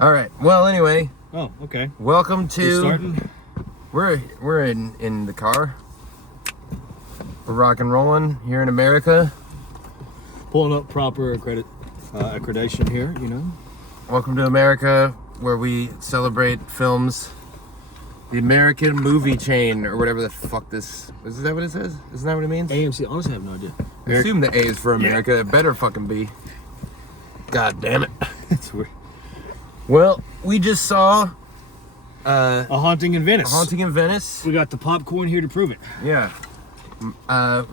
All right. Well, anyway. Oh, okay. Welcome You to. starting? We're in the car. We're rock and rolling here in America. Pulling up proper accreditation here, you know. Welcome to America, where we celebrate films. The American movie chain, or whatever the fuck this is. That what it says? Isn't that what it means? AMC. Honestly, I have no idea. I assume the A is for America. Yeah. It better fucking be. God damn it. It's weird. Well, we just saw A Haunting in Venice. A Haunting in Venice. We got the popcorn here to prove it. Yeah.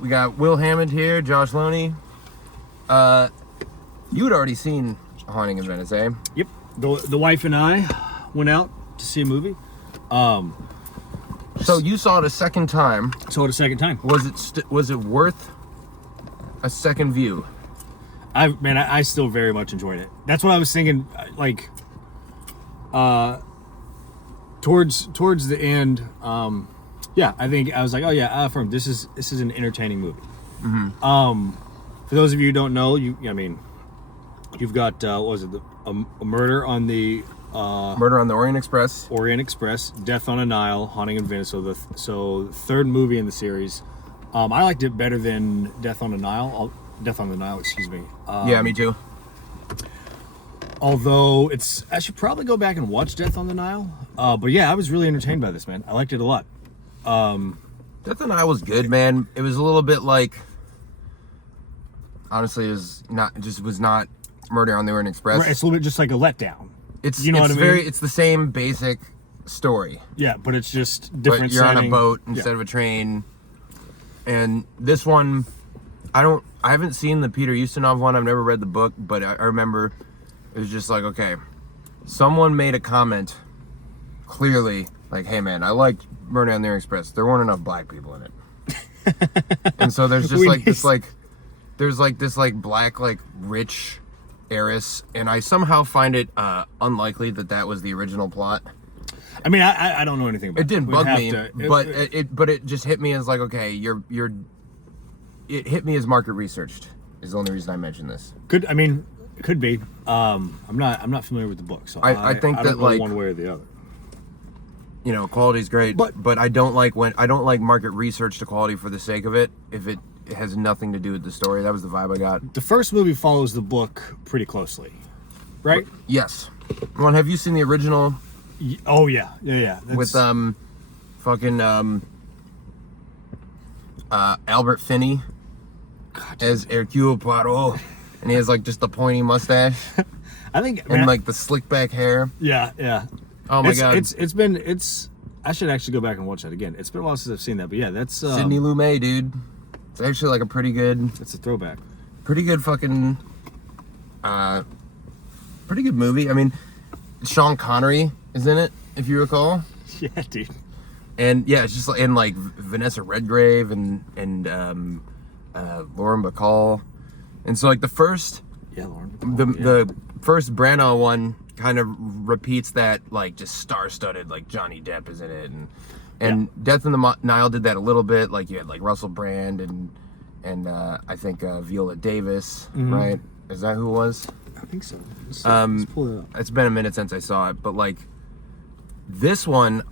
We got Will Hammond here, Josh Loney. You had already seen A Haunting in Venice, eh? Yep. The wife and I went out to see a movie. So you saw it a second time. Saw it a second time. Was it worth a second view? I still very much enjoyed it. That's what I was thinking. Like, towards the end, yeah, I think I was like, oh yeah, I affirm this is an entertaining movie. Mm-hmm. For those of you who don't know, you've got what was it, a murder on the Murder on the Orient Express. Orient Express, Death on the Nile, Haunting in Venice. So the third movie in the series. I liked it better than Death on the Nile. Death on the Nile, excuse me. Yeah, me too. Although I should probably go back and watch Death on the Nile. But yeah, I was really entertained by this, man. I liked it a lot. Death on the Nile was good, man. It was a little bit like, honestly, it was not Murder on the Orient Express. Right, it's a little bit just like a letdown. It's what I mean? It's the same basic story. Yeah, but it's just different. But you're setting. on a boat instead of a train. And this one, I haven't seen the Peter Ustinov one. I've never read the book, but I remember it was just like, okay, someone made a comment clearly like, hey man, I liked Murder on the Orient Express. There weren't enough black people in it. And so there's just there's this black, rich heiress, and I somehow find it unlikely that was the original plot. I mean, I don't know anything about it. It didn't bug me, but it just hit me as like, okay, it hit me as market researched is the only reason I mentioned this. It could be. I'm not familiar with the book, so I think I that don't know one way or the other. You know, quality's great, but I don't like market research to quality for the sake of it if it has nothing to do with the story. That was the vibe I got. The first movie follows the book pretty closely, right? Yes. Ron, have you seen the original? Oh yeah. With fucking Albert Finney as Hercule Poirot, and he has just the pointy mustache. I think, and the slick back hair. Yeah. Oh my god. It's. I should actually go back and watch that again. It's been a while since I've seen that, but yeah, that's Sidney Lumet, dude. It's actually a pretty good. It's a throwback. Pretty good fucking. Pretty good movie. I mean, Sean Connery is in it, if you recall. Yeah, dude. And yeah, it's just Vanessa Redgrave and Lauren Bacall, and so the first. Yeah, Lauren Bacall. The first Branagh one kind of repeats that, just star-studded, Johnny Depp is in it, and Death in the Nile did that a little bit. You had Russell Brand and I think Viola Davis, mm-hmm. Right? Is that who it was? I think so. Let's pull it up. It's been a minute since I saw it, but this one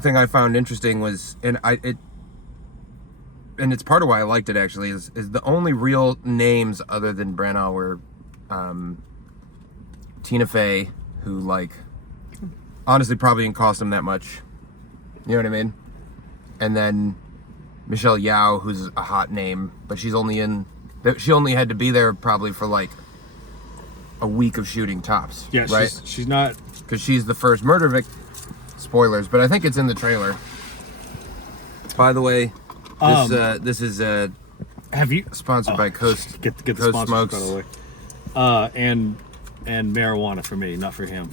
thing I found interesting was, and it's part of why I liked it actually, is the only real names other than Branagh were Tina Fey, who honestly probably didn't cost him that much. You know what I mean? And then Michelle Yeoh, who's a hot name, but she only had to be there probably for a week of shooting tops. Yeah, right? She's not, because she's the first murder victim. Spoilers, but I think it's in the trailer. By the way, this is have you sponsored by Coast? Get the Coast sponsors, Smokes, by the way. And marijuana for me, not for him.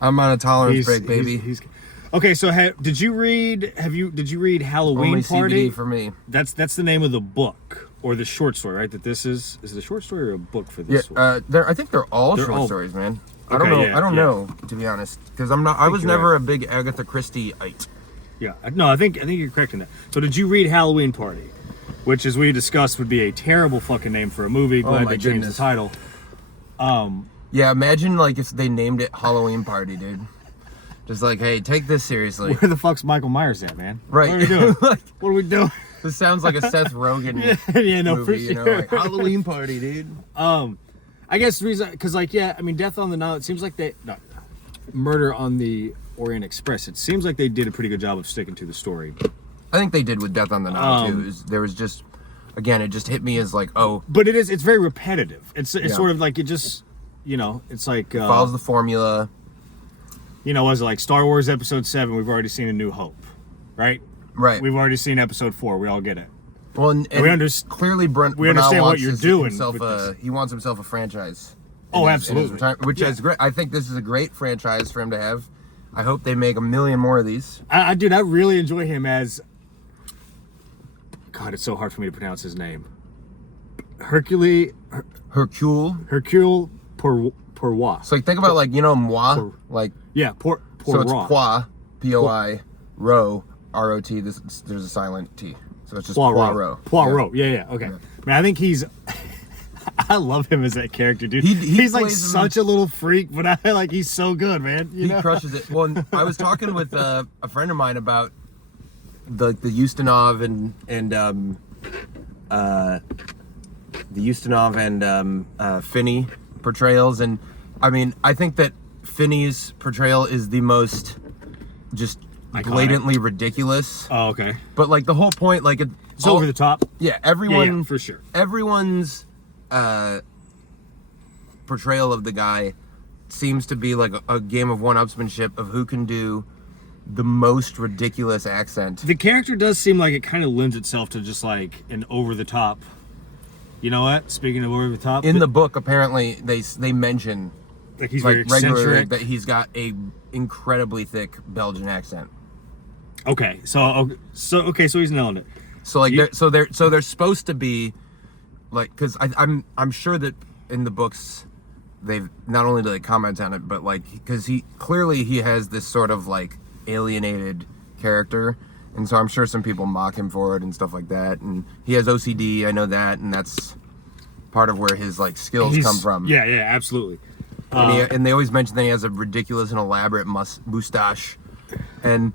I'm on a tolerance break, baby. He's okay. So did you read Halloween Only Party? CBD for me. That's the name of the book or the short story, right? That this is it a short story or a book for this one? I think they're all short stories, man. Okay, I don't know. I don't know, to be honest, because I was never a big Agatha Christie-ite. Yeah, no, I think you're correct in that. So did you read Halloween Party, which, as we discussed, would be a terrible fucking name for a movie? Glad they changed the title. Yeah, imagine like if they named it Halloween Party, dude. Just like, hey, take this seriously. Where the fuck's Michael Myers at, man? Right. What are we doing? Like, What are we doing? this sounds like a Seth Rogen no, movie, for you know, sure. like Halloween Party, dude. I guess the reason, because like, yeah, I mean, Death on the Nile. It seems like Murder on the Orient Express. It seems like they did a pretty good job of sticking to the story. I think they did with Death on the Nile too. There was just, again, it just hit me as like, oh, But it's very repetitive. It's Yeah. sort of like it just, it's like follows the formula. Was it like Star Wars Episode 7? We've already seen A New Hope, right? Right. We've already seen Episode 4. We all get it. Well, and clearly, we understand what you're doing Himself with this. He wants himself a franchise. Oh, in his absolutely. retirement, which is great. I think this is a great franchise for him to have. I hope they make a million more of these. I really enjoy him as. God, it's so hard for me to pronounce his name. Hercule Poirot. So like, think about like, moi, like, Yeah, Poirot. so it's Poi, P-O-I, Ro, R-O-T. There's a silent T. So it's just Poirot. Poirot. Yeah. Okay. Yeah. Man, I think he's. I love him as that character, dude. He he's like plays him- such a little freak, but he's so good, man. He crushes it. Well, and I was talking with a friend of mine about the Ustinov and Finney portrayals, and I mean, I think that Finney's portrayal is the most just Iconic. blatantly ridiculous. Oh, okay. But like the whole point, like It's over the top. Yeah, everyone Yeah, for sure. Everyone's portrayal of the guy seems to be like a game of one-upsmanship of who can do the most ridiculous accent. The character does seem like it kind of lends itself to just like an over the top. You know what? Speaking of over the top, In the book, apparently they mention like he's very like regularly eccentric. that he's got a incredibly thick Belgian accent. Okay, so he's nailing it. So like they're supposed to be like, because I'm sure that in the books they've not only do they comment on it, but like because he has this sort of like alienated character, and so I'm sure some people mock him for it and stuff like that. And he has OCD, I know that, and that's part of where his like skills come from. Yeah, absolutely. And they always mention that he has a ridiculous and elaborate mustache, and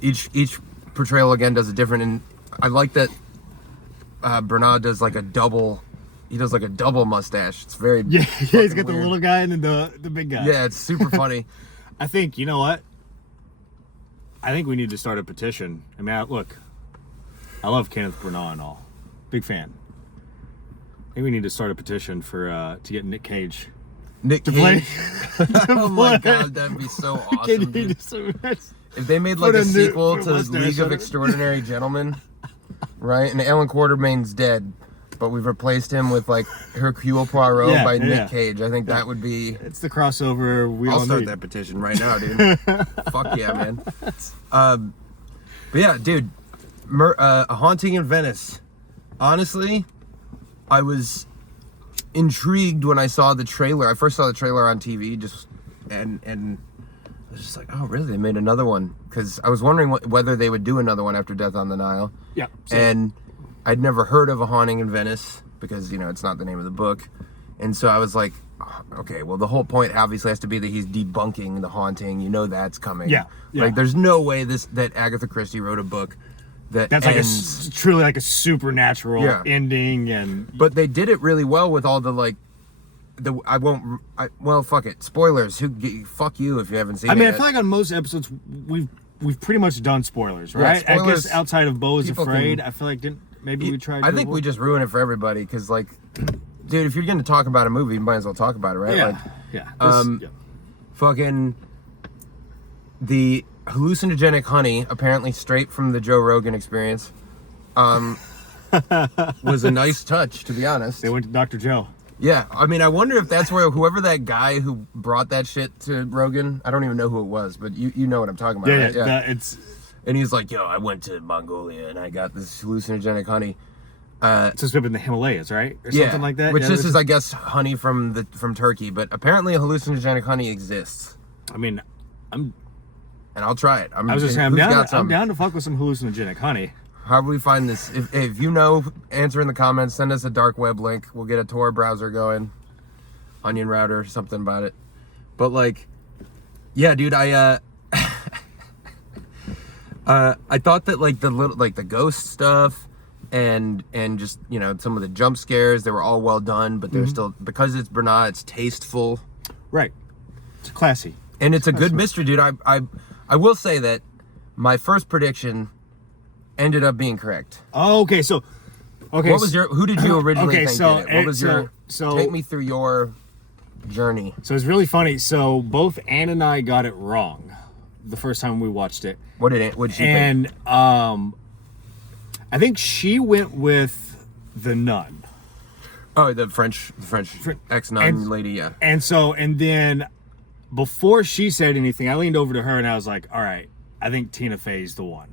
each portrayal again does it different. And I like that Branagh does like a double. He does like a double mustache. It's very he's got the weird. little guy and then the big guy. Yeah, it's super funny. I think, you know what? I think we need to start a petition. I mean, look, I love Kenneth Branagh and all. Big fan. I think we need to start a petition for to get Nick Cage Nick to play. Cage. Oh my god, that'd be so awesome. Dude. If they made like Put a a new- sequel put a to mustache League of on it. Extraordinary Gentlemen, right? And Alan Quartermain's dead, but we've replaced him with like Hercule Poirot by Nick Cage. I think that would be. It's the crossover we I'll all start need. that petition right now, dude. Fuck yeah, man. But yeah, dude, A Haunting in Venice. Honestly, I was intrigued when I saw the trailer. I first saw the trailer on TV, and I was just like, oh, really? They made another one? Because I was wondering whether they would do another one after Death on the Nile. Yeah. And I'd never heard of A Haunting in Venice because, it's not the name of the book. And so I was like, oh, okay, well, the whole point obviously has to be that he's debunking the haunting. That's coming. Yeah. Like, there's no way that Agatha Christie wrote a book that's ends. Like truly like a supernatural ending, and But they did it really well with all the like. Fuck it. Spoilers. Fuck you if you haven't seen it. I mean, yet. I feel like on most episodes we've pretty much done spoilers, right? I spoilers, guess outside of Bo is people Afraid, can- I feel like maybe we tried. I think we just ruin it for everybody because, like, dude, if you're going to talk about a movie, you might as well talk about it, right? Yeah. Like, Yeah. fucking the hallucinogenic honey, apparently straight from the Joe Rogan Experience, was a nice touch, to be honest. They went to Dr. Joe. Yeah, I mean, I wonder if that's where whoever that guy who brought that shit to Rogan, I don't even know who it was, but you know what I'm talking about, right? Yeah. It's And he's like, yo, I went to Mongolia and I got this hallucinogenic honey. supposed to be in the Himalayas, right, or something like that. Which Yeah, this is, I guess, honey from Turkey, but apparently hallucinogenic honey exists, I mean, and I'll try it. I was just saying, I'm down to fuck with some hallucinogenic honey. How do we find this? If you know, answer in the comments. Send us a dark web link. We'll get a Tor browser going. onion router or something about it. But like, yeah, dude, I thought that like the ghost stuff and just, you know, some of the jump scares, they were all well done, but they're still, because it's Branagh, it's tasteful. Right. It's classy. And it's a good mystery, dude. I will say that my first prediction ended up being correct. Oh, okay. So, okay. What was who did you originally think did it? What was so take me through your journey. So it's really funny. So both Ann and I got it wrong the first time we watched it. What did she think? And I think she went with The Nun. Oh, the French ex-nun lady, yeah. And then before she said anything, I leaned over to her and I was like, all right, I think Tina Fey's the one.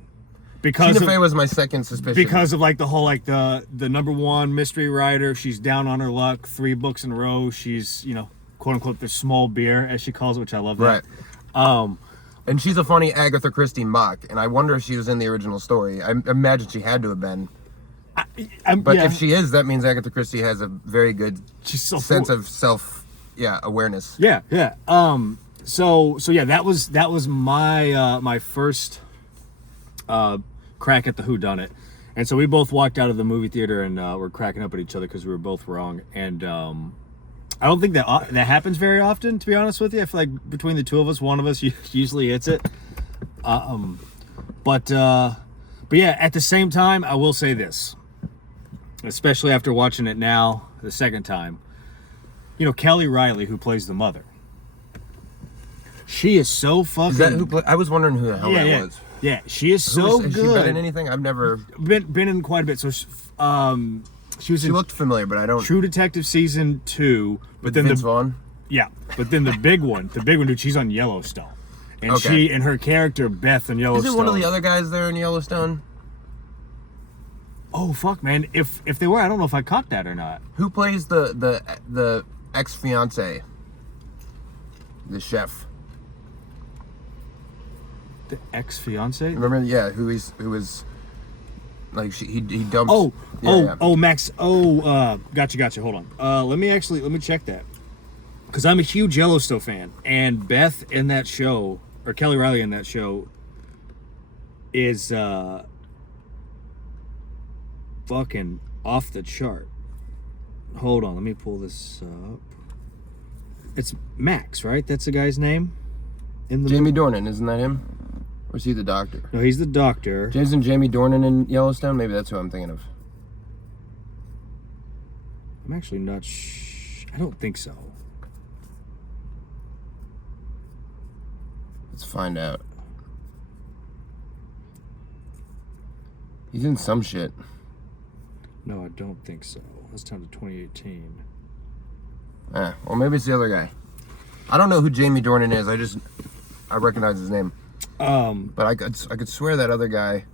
Tina Fey was my second suspicion. Because of like the whole, like the number one mystery writer, she's down on her luck, 3 books in a row. She's, you know, quote unquote, the small beer, as she calls it, which I love that. Right. And she's a funny Agatha Christie mock, and I wonder if she was in the original story. I imagine she had to have been. But if she is, that means Agatha Christie has a very good sense of awareness. Yeah. So yeah, that was my my first crack at the whodunit, and so we both walked out of the movie theater and we're cracking up at each other because we were both wrong. And I don't think that happens very often, to be honest with you. I feel like between the two of us, one of us usually hits it. But yeah, at the same time, I will say this, especially after watching it now the second time. You know, Kelly Riley, who plays the mother, she is so fucking. Is that who? I was wondering who the hell that was. Yeah, she is so good. Has she been in anything? I've never been in quite a bit. So she was. She looked familiar, but I don't. True Detective season 2. But then Vince Vaughn. Yeah, but then the big one, dude, she's on Yellowstone, and she and her character Beth on Yellowstone. Isn't one of the other guys there in Yellowstone? Oh fuck, man! If they were, I don't know if I caught that or not. Who plays the ex-fiance? The chef. The ex-fiance? Remember? Yeah, who was like he dumped. Max. Gotcha. Hold on. Let me check that, because I'm a huge Yellowstone fan, and Beth in that show, or Kelly Riley in that show, is fucking off the chart. Hold on, let me pull this up. It's Max, right? That's the guy's name? Jamie Dornan, isn't that him? Or is he the doctor? No, he's the doctor. Isn't Jamie Dornan in Yellowstone? Maybe that's who I'm thinking of. I'm actually not I don't think so. Let's find out. He's in some shit. No, I don't think so. That's down to 2018. Well, maybe it's the other guy. I don't know who Jamie Dornan is. I recognize his name. But I could swear that other guy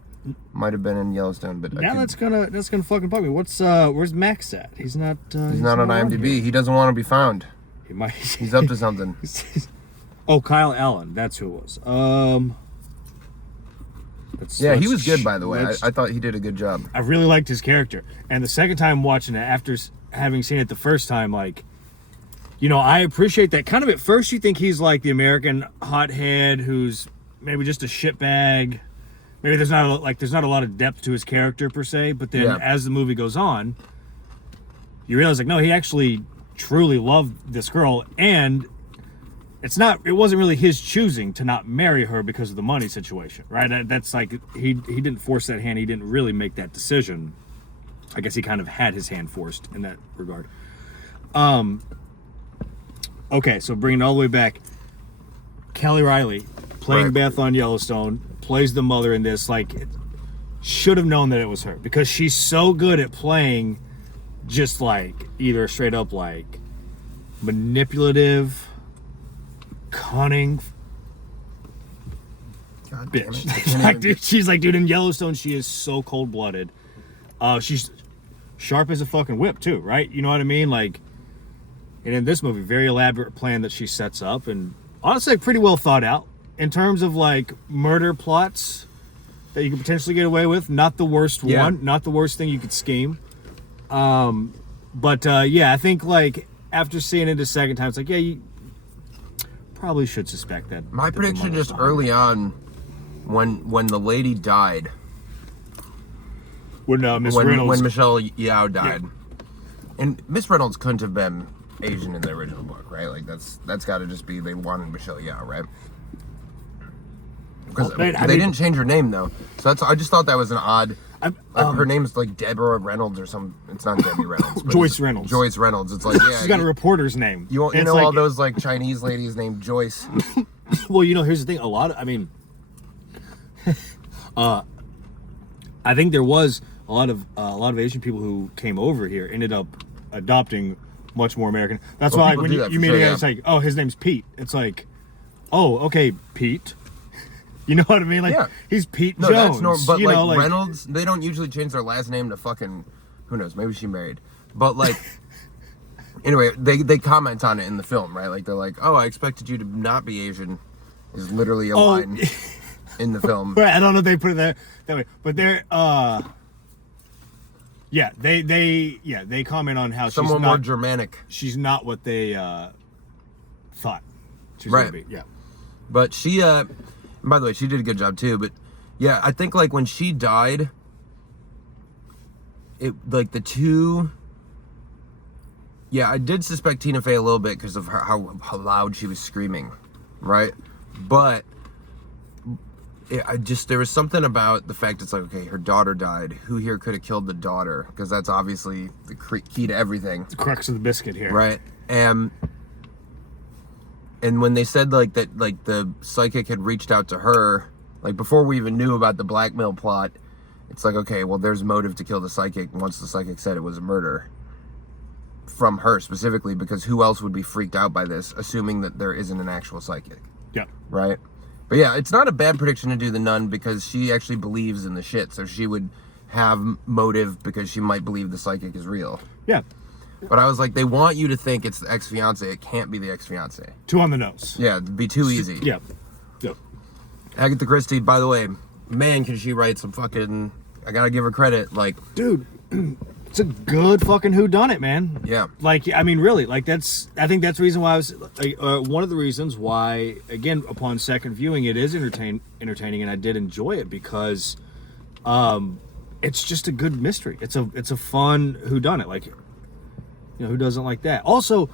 might have been in Yellowstone. But now that's gonna fucking bug me. Where's Max at? He's not on IMDb. He doesn't want to be found. He might. He's up to something. Oh, Kyle Allen. That's who it was. He was good, by the way. I thought he did a good job. I really liked his character. And the second time watching it, after having seen it the first time, like, you know, I appreciate that. Kind of at first you think he's like the American hothead who's maybe just a shitbag. Maybe there's not a lot of depth to his character per se. But then as the movie goes on, you realize, like, no, he actually truly loved this girl, and it wasn't really his choosing to not marry her because of the money situation, right? That's like, he didn't force that hand. He didn't really make that decision. I guess he kind of had his hand forced in that regard. Okay, so bringing it all the way back, Kelly Riley playing Beth on Yellowstone, plays the mother in this. Like, should have known that it was her, because she's so good at playing just like either straight up like manipulative, cunning bitch. She's like, dude, in Yellowstone, she is so cold-blooded. She's sharp as a fucking whip too, right? You know what I mean? Like, and in this movie, very elaborate plan that she sets up, and honestly, pretty well thought out in terms of like murder plots that you could potentially get away with. Not the worst one, not the worst thing you could scheme. But I think like after seeing it a second time, it's like, yeah, you probably should suspect that. My that the prediction mother's just behind early it. on, when the lady died, When Miss Reynolds. when Michelle Yeoh died, and Miss Reynolds couldn't have been Asian in the original book, right? Like that's got to just be they wanted Michelle Yeoh, right? Because Well, I they mean- didn't change her name though, so I just thought that was an odd. I'm- her name's like Deborah Reynolds or some. It's not Debbie Reynolds. But Joyce it's Reynolds. Joyce Reynolds. It's like yeah. She's got a reporter's name. You And it's know all like- those like Chinese ladies named Joyce. Well, here's the thing. I think there was a lot of Asian people who came over here ended up adopting much more American. That's Well, why people when do you that meet for a sure, guy, yeah. it's like, oh, his name's Pete. It's like, oh, okay, Pete. You know what I mean? Like, Yeah. he's Pete No, Jones. that's normal. But you know, like Reynolds, they don't usually change their last name to fucking. Who knows? Maybe she married. But like, anyway, they comment on it in the film, right? Like they're like, "Oh, I expected you to not be Asian." Is literally a line in the film. Right, I don't know if they put it that way, but they're they comment on how Someone she's more not Germanic. she's not what they thought she was Right. gonna be. Yeah. But she, by the way, she did a good job too. But yeah, I think like when she died, it like the two. Yeah, I did suspect Tina Fey a little bit because of how loud she was screaming, right? But there was something about the fact it's like, okay, her daughter died. Who here could have killed the daughter? Because that's obviously the key to everything. The crux of the biscuit here. Right. And when they said like that, like the psychic had reached out to her, like before we even knew about the blackmail plot, it's like, okay, well, there's motive to kill the psychic once the psychic said it was a murder from her specifically, because who else would be freaked out by this, assuming that there isn't an actual psychic, Yeah. right? But yeah, it's not a bad prediction to do the nun because she actually believes in the shit, so she would have motive because she might believe the psychic is real. Yeah. But I was like, they want you to think it's the ex-fiance. It can't be the ex-fiance. Two on the nose. Yeah, it'd be too easy. Yeah. Yep. Agatha Christie, by the way, man, can she write some fucking... I gotta give her credit. Like, Dude, it's a good fucking whodunit, man. yeah. Like, I mean, really, like I think that's the reason why I was, one of the reasons why, again, upon second viewing, it is entertaining, and I did enjoy it because, it's just a good mystery. It's a fun whodunit. Like, who doesn't like that? Also,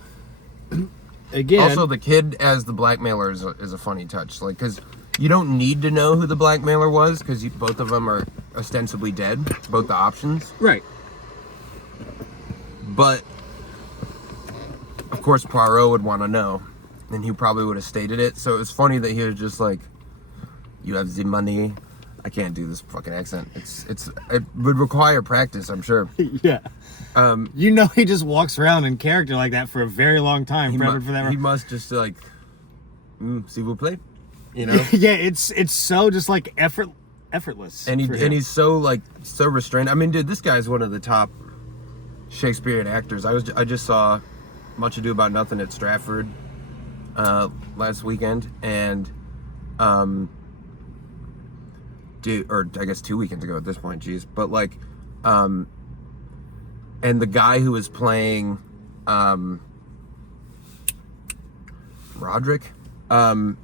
again, Also, the kid as the blackmailer is a funny touch. Like, because you don't need to know who the blackmailer was because both of them are ostensibly dead, both the options. right. But, of course, Poirot would want to know, and he probably would have stated it. So it was funny that he was just like, "You have the money." I can't do this fucking accent. It would require practice, I'm sure. Yeah. He just walks around in character like that for a very long time, prepping for that. He must just like, s'il vous plaît, you know. Yeah, it's so just like effortless. And for him. he's so like so restrained. I mean, dude, this guy's one of the top Shakespearean actors. I just saw Much Ado About Nothing at Stratford last weekend, and or I guess 2 weekends ago at this point. Geez, but like, and the guy who was playing Roderick, or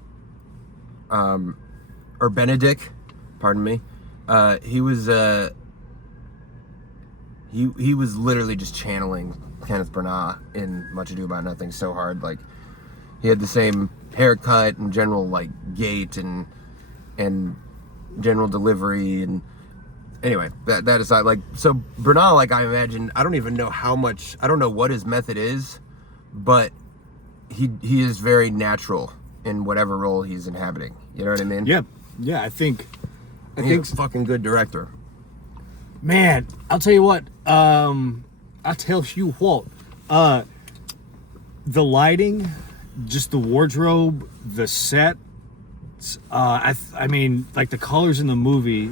Benedict, pardon me. He was he was literally just channeling Kenneth Branagh in Much Ado About Nothing so hard. Like, he had the same haircut and general like gait and general delivery, and anyway, that aside, like, so Branagh, like, I imagine, I don't even know how much, I don't know what his method is, but he is very natural in whatever role he's inhabiting. You know what I mean? Yeah. I think He's a fucking good director. Man, I'll tell you what. The lighting, just the wardrobe, the set. I mean, like the colors in the movie,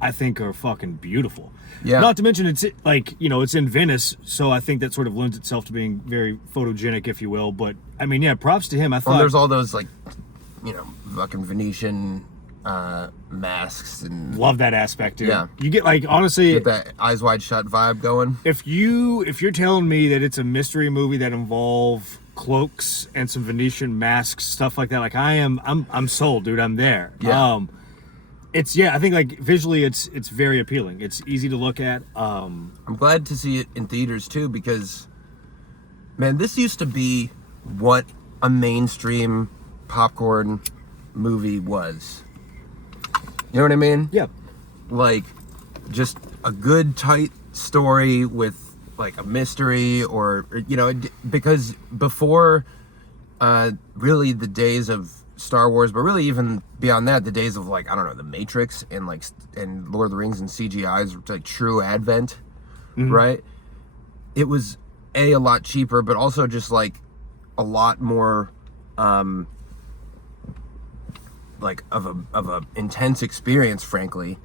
I think are fucking beautiful. Yeah. Not to mention it's like, it's in Venice, so I think that sort of lends itself to being very photogenic, if you will. But I mean, yeah, props to him. I thought Well, there's all those like, fucking Venetian masks and Love that aspect, dude. Yeah. You get like, honestly, get that eyes wide shut vibe going. if you're telling me that it's a mystery movie that involve cloaks and some Venetian masks, stuff like that, like I'm sold, dude. I'm there. Yeah. I think like visually it's very appealing. It's easy to look at. I'm glad to see it in theaters too, because man, this used to be what a mainstream popcorn movie was. You know what I mean? Yeah. Like, just a good tight story with like a mystery, or because before really the days of Star Wars, but really even beyond that, the days of like, I don't know, The Matrix and Lord of the Rings and CGI's like true advent, right? It was a lot cheaper, but also just like a lot more like of a intense experience, frankly,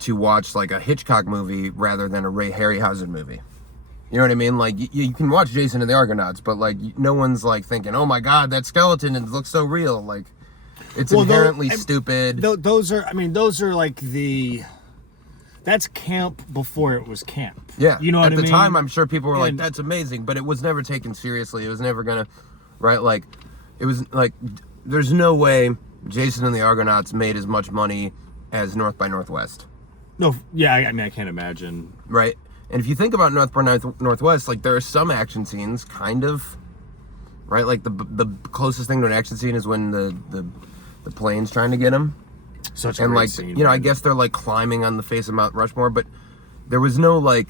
to watch like a Hitchcock movie rather than a Ray Harryhausen movie. You know what I mean? Like, you can watch Jason and the Argonauts, but like no one's like thinking, oh my god, that skeleton, it looks so real. Like, it's inherently stupid. Those are like that's camp before it was camp. Yeah, you know what I mean? At the time, I'm sure people were like, that's amazing, but it was never taken seriously. It was never gonna, right? Like, it was like, there's no way Jason and the Argonauts made as much money as North by Northwest. No, yeah, I mean, I can't imagine. Right? And if you think about North by Northwest, like, there are some action scenes, kind of, right? Like, the closest thing to an action scene is when the plane's trying to get him. Such a great scene. I guess they're, like, climbing on the face of Mount Rushmore, but there was no, like,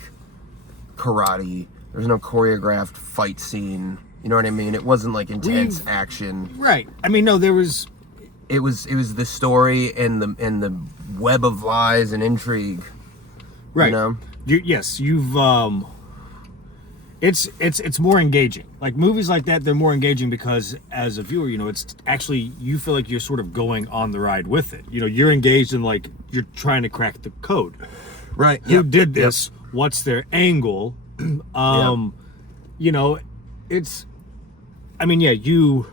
karate. There was no choreographed fight scene. You know what I mean? It wasn't, like, intense action. Right. I mean, no, there was... It was the story and the web of lies and intrigue. Right. You know? You've it's more engaging. Like, movies like that, they're more engaging because as a viewer, it's actually, you feel like you're sort of going on the ride with it. You're engaged in, like, you're trying to crack the code. Right. Who did this? Yep. What's their angle? It's, I mean,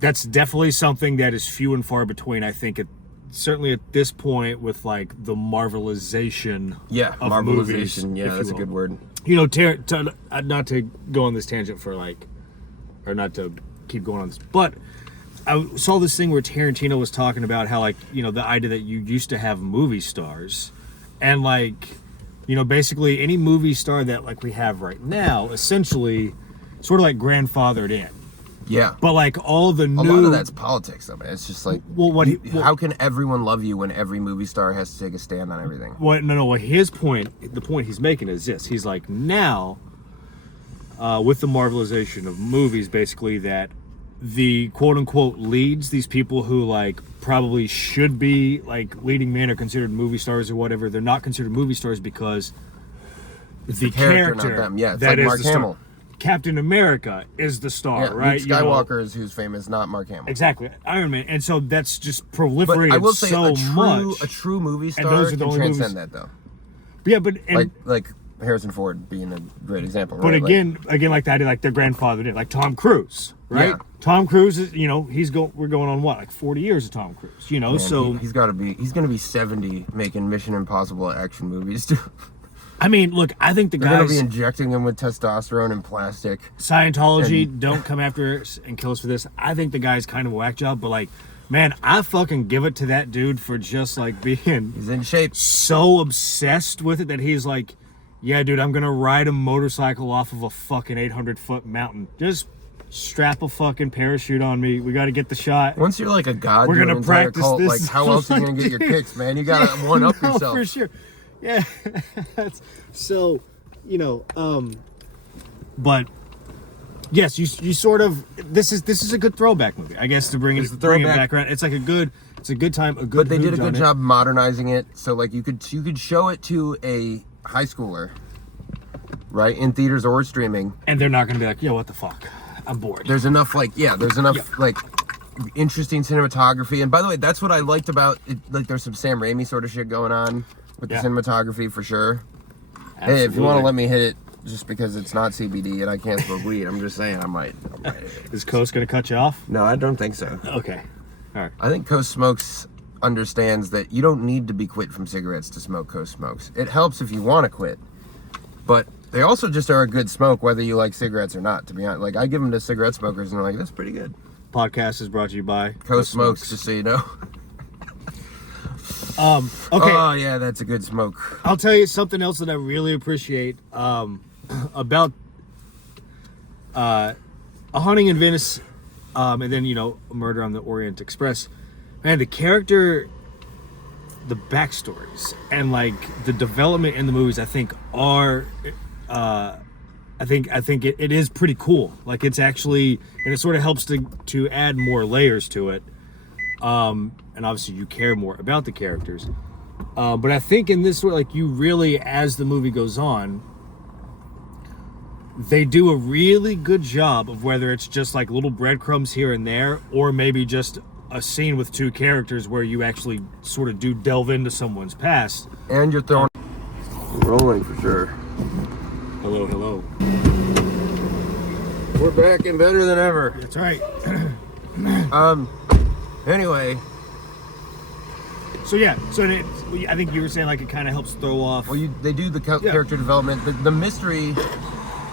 that's definitely something that is few and far between, I think, certainly at this point, with like the Marvelization of Marvelization, movies, that's a good word. Not to go on this tangent or not to keep going on this, but I saw this thing where Tarantino was talking about how, like, the idea that you used to have movie stars, and like, basically any movie star that like we have right now, essentially sort of like grandfathered in. Yeah. But like all the new... A lot of that's politics, though, man. It's just like, how can everyone love you when every movie star has to take a stand on everything? What his point, the point he's making is this. He's like, now, with the Marvelization of movies, basically, that the quote-unquote leads, these people who like probably should be like leading men or considered movie stars or whatever, they're not considered movie stars because the character, not them. Yeah, it's that like is Mark the Hamill. Star. Captain America is the star, right? Luke Skywalker is who's famous, not Mark Hamill. Exactly, Iron Man, and so that's just proliferated but I will say much. A true movie star can transcend that, though. Yeah, but like Harrison Ford being a great example. But right? again, like that, like their grandfather did, like Tom Cruise, right? Yeah. Tom Cruise is, we're going on what, like 40 years of Tom Cruise, Man, so he's going to be 70 making Mission Impossible action movies too. I mean, look, I think They're going to be injecting him with testosterone and plastic. Scientology, don't come after us and kill us for this. I think the guy's kind of a whack job, but like, man, I fucking give it to that dude for just like being... He's in shape. So obsessed with it that he's like, yeah, dude, I'm going to ride a motorcycle off of a fucking 800-foot mountain. Just strap a fucking parachute on me. We got to get the shot. Once you're like a god, we're going to practice cult, this. Like, how else are you going to get your kicks, man? You got to one-up yourself. For sure. Yeah, so, but yes, you sort of, this is a good throwback movie, I guess, to bring it back around. It's like a good time, But they did a good job modernizing it, so like you could show it to a high schooler, right, in theaters or streaming, and they're not gonna be like, yo, what the fuck, I'm bored. There's enough like interesting cinematography, and by the way, that's what I liked about it. Like, there's some Sam Raimi sort of shit going on with the cinematography, for sure. Absolutely. Hey, if you want to let me hit it, just because it's not CBD and I can't smoke weed, I'm just saying I might. Is Coast gonna cut you off? No, I don't think so. Okay. All right. I think Coast Smokes understands that you don't need to be quit from cigarettes to smoke Coast Smokes. It helps if you want to quit, but they also just are a good smoke whether you like cigarettes or not, to be honest. Like, I give them to cigarette smokers and they're like, that's pretty good. Podcast is brought to you by Coast Smokes, just so you know. Okay. Oh yeah, that's a good smoke. I'll tell you something else that I really appreciate about A Haunting in Venice, and then, you know, Murder on the Orient Express. Man, the character, the backstories, and like the development in the movies, I think are, I think it is pretty cool. Like, it's actually, and it sort of helps to add more layers to it. And obviously you care more about the characters. But I think in this, like, you really, as the movie goes on, they do a really good job of whether it's just like little breadcrumbs here and there, or maybe just a scene with two characters where you actually sort of do delve into someone's past. And you're throwing... rolling for sure. Hello, hello. We're back and better than ever. That's right. Anyway. So yeah, I think you were saying like it kind of helps throw off. Well, they do the character development. The mystery...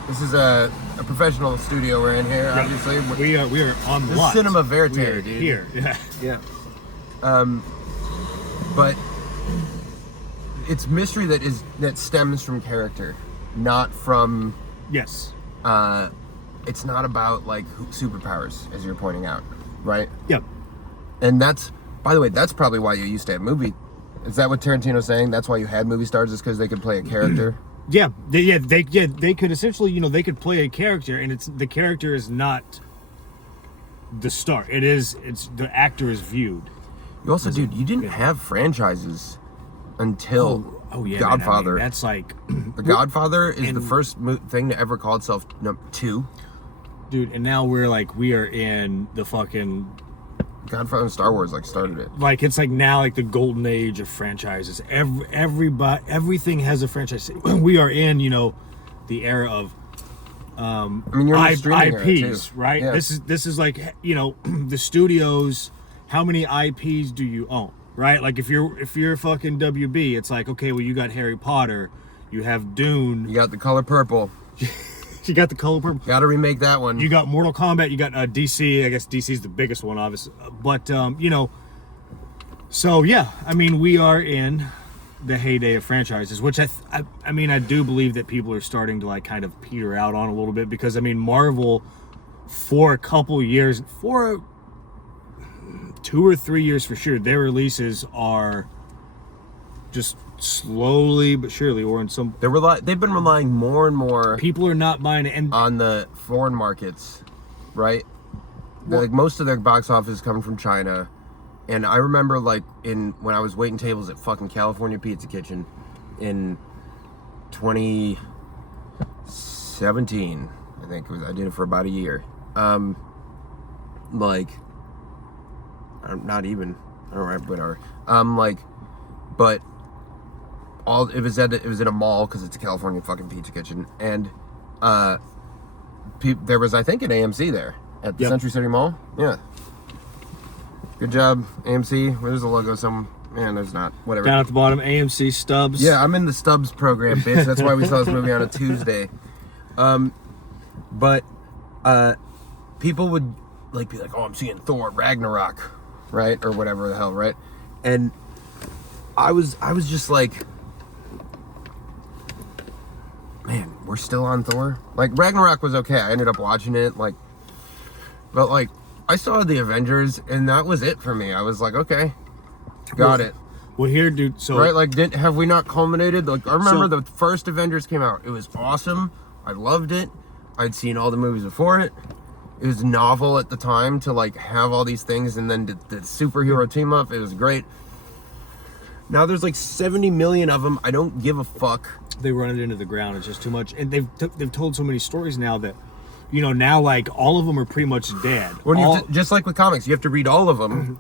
This is a professional studio we're in here, obviously. We are on the lot. Cinema verite, We're dude. here. Yeah. Yeah. But it's mystery that stems from character, not from... Yes. It's not about, like, superpowers, as you're pointing out, right? Yep. And that's... By the way, that's probably why you used to have movie... Is that what Tarantino's saying? That's why you had movie stars, is because they could play a character? Yeah, they could essentially, you know, they could play a character, and the character is not the star. It's the actor is viewed. You also, dude, you didn't have franchises until Godfather. Man, I mean, that's like The Godfather is the first thing to ever call itself two. Dude, and now we are in the fucking Godfather and Star Wars started it. Like, it's like now like the golden age of franchises. Everything has a franchise. We are in, you know, the era of I mean, you're in the streaming era, IPs, too. right? Yeah. This is like, you know, the studios. How many IPs do you own, right? Like, if you're fucking WB, it's like, okay, well, you got Harry Potter, you have Dune, You got The Color Purple. you got the Color Purple. Got to remake that one. You got Mortal Kombat. You got DC. I guess DC's the biggest one, obviously. But you know, so yeah, I mean, we are in the heyday of franchises, which I mean, I do believe that people are starting to like kind of peter out on a little bit, because I mean, Marvel, for a couple years, for 2 or 3 years for sure, their releases are just slowly but surely, or in some... They've been relying more and more... People are not buying it. On the foreign markets, right? Like, most of their box office is coming from China. And I remember, like, when I was waiting tables at fucking California Pizza Kitchen in 2017, I think it was. I did it for about a year. Like... Not even. I don't remember, whatever. But... it was in a mall, because it's a California fucking Pizza Kitchen, and there was, I think, an AMC there at the Century City Mall. Yeah, good job, AMC. Where's the logo? Man, there's not. Whatever. Down at the bottom, AMC Stubbs. Yeah, I'm in the Stubbs program, bitch. That's why we saw this movie on a Tuesday. But people would be like, "Oh, I'm seeing Thor Ragnarok," right, or whatever the hell, right? And I was just like, man, we're still on Thor? Like, Ragnarok was okay. I ended up watching it, but I saw the Avengers, and that was it for me. I was like, okay, got it. Well, here, dude, so... Right, like, have we not culminated? Like, I remember the first Avengers came out. It was awesome. I loved it. I'd seen all the movies before it. It was novel at the time to, have all these things, and then the superhero team up. It was great. Now there's 70 million of them. I don't give a fuck. They run it into the ground. It's just too much. And they've told so many stories now that, you know, now all of them are pretty much dead. Just like with comics, you have to read all of them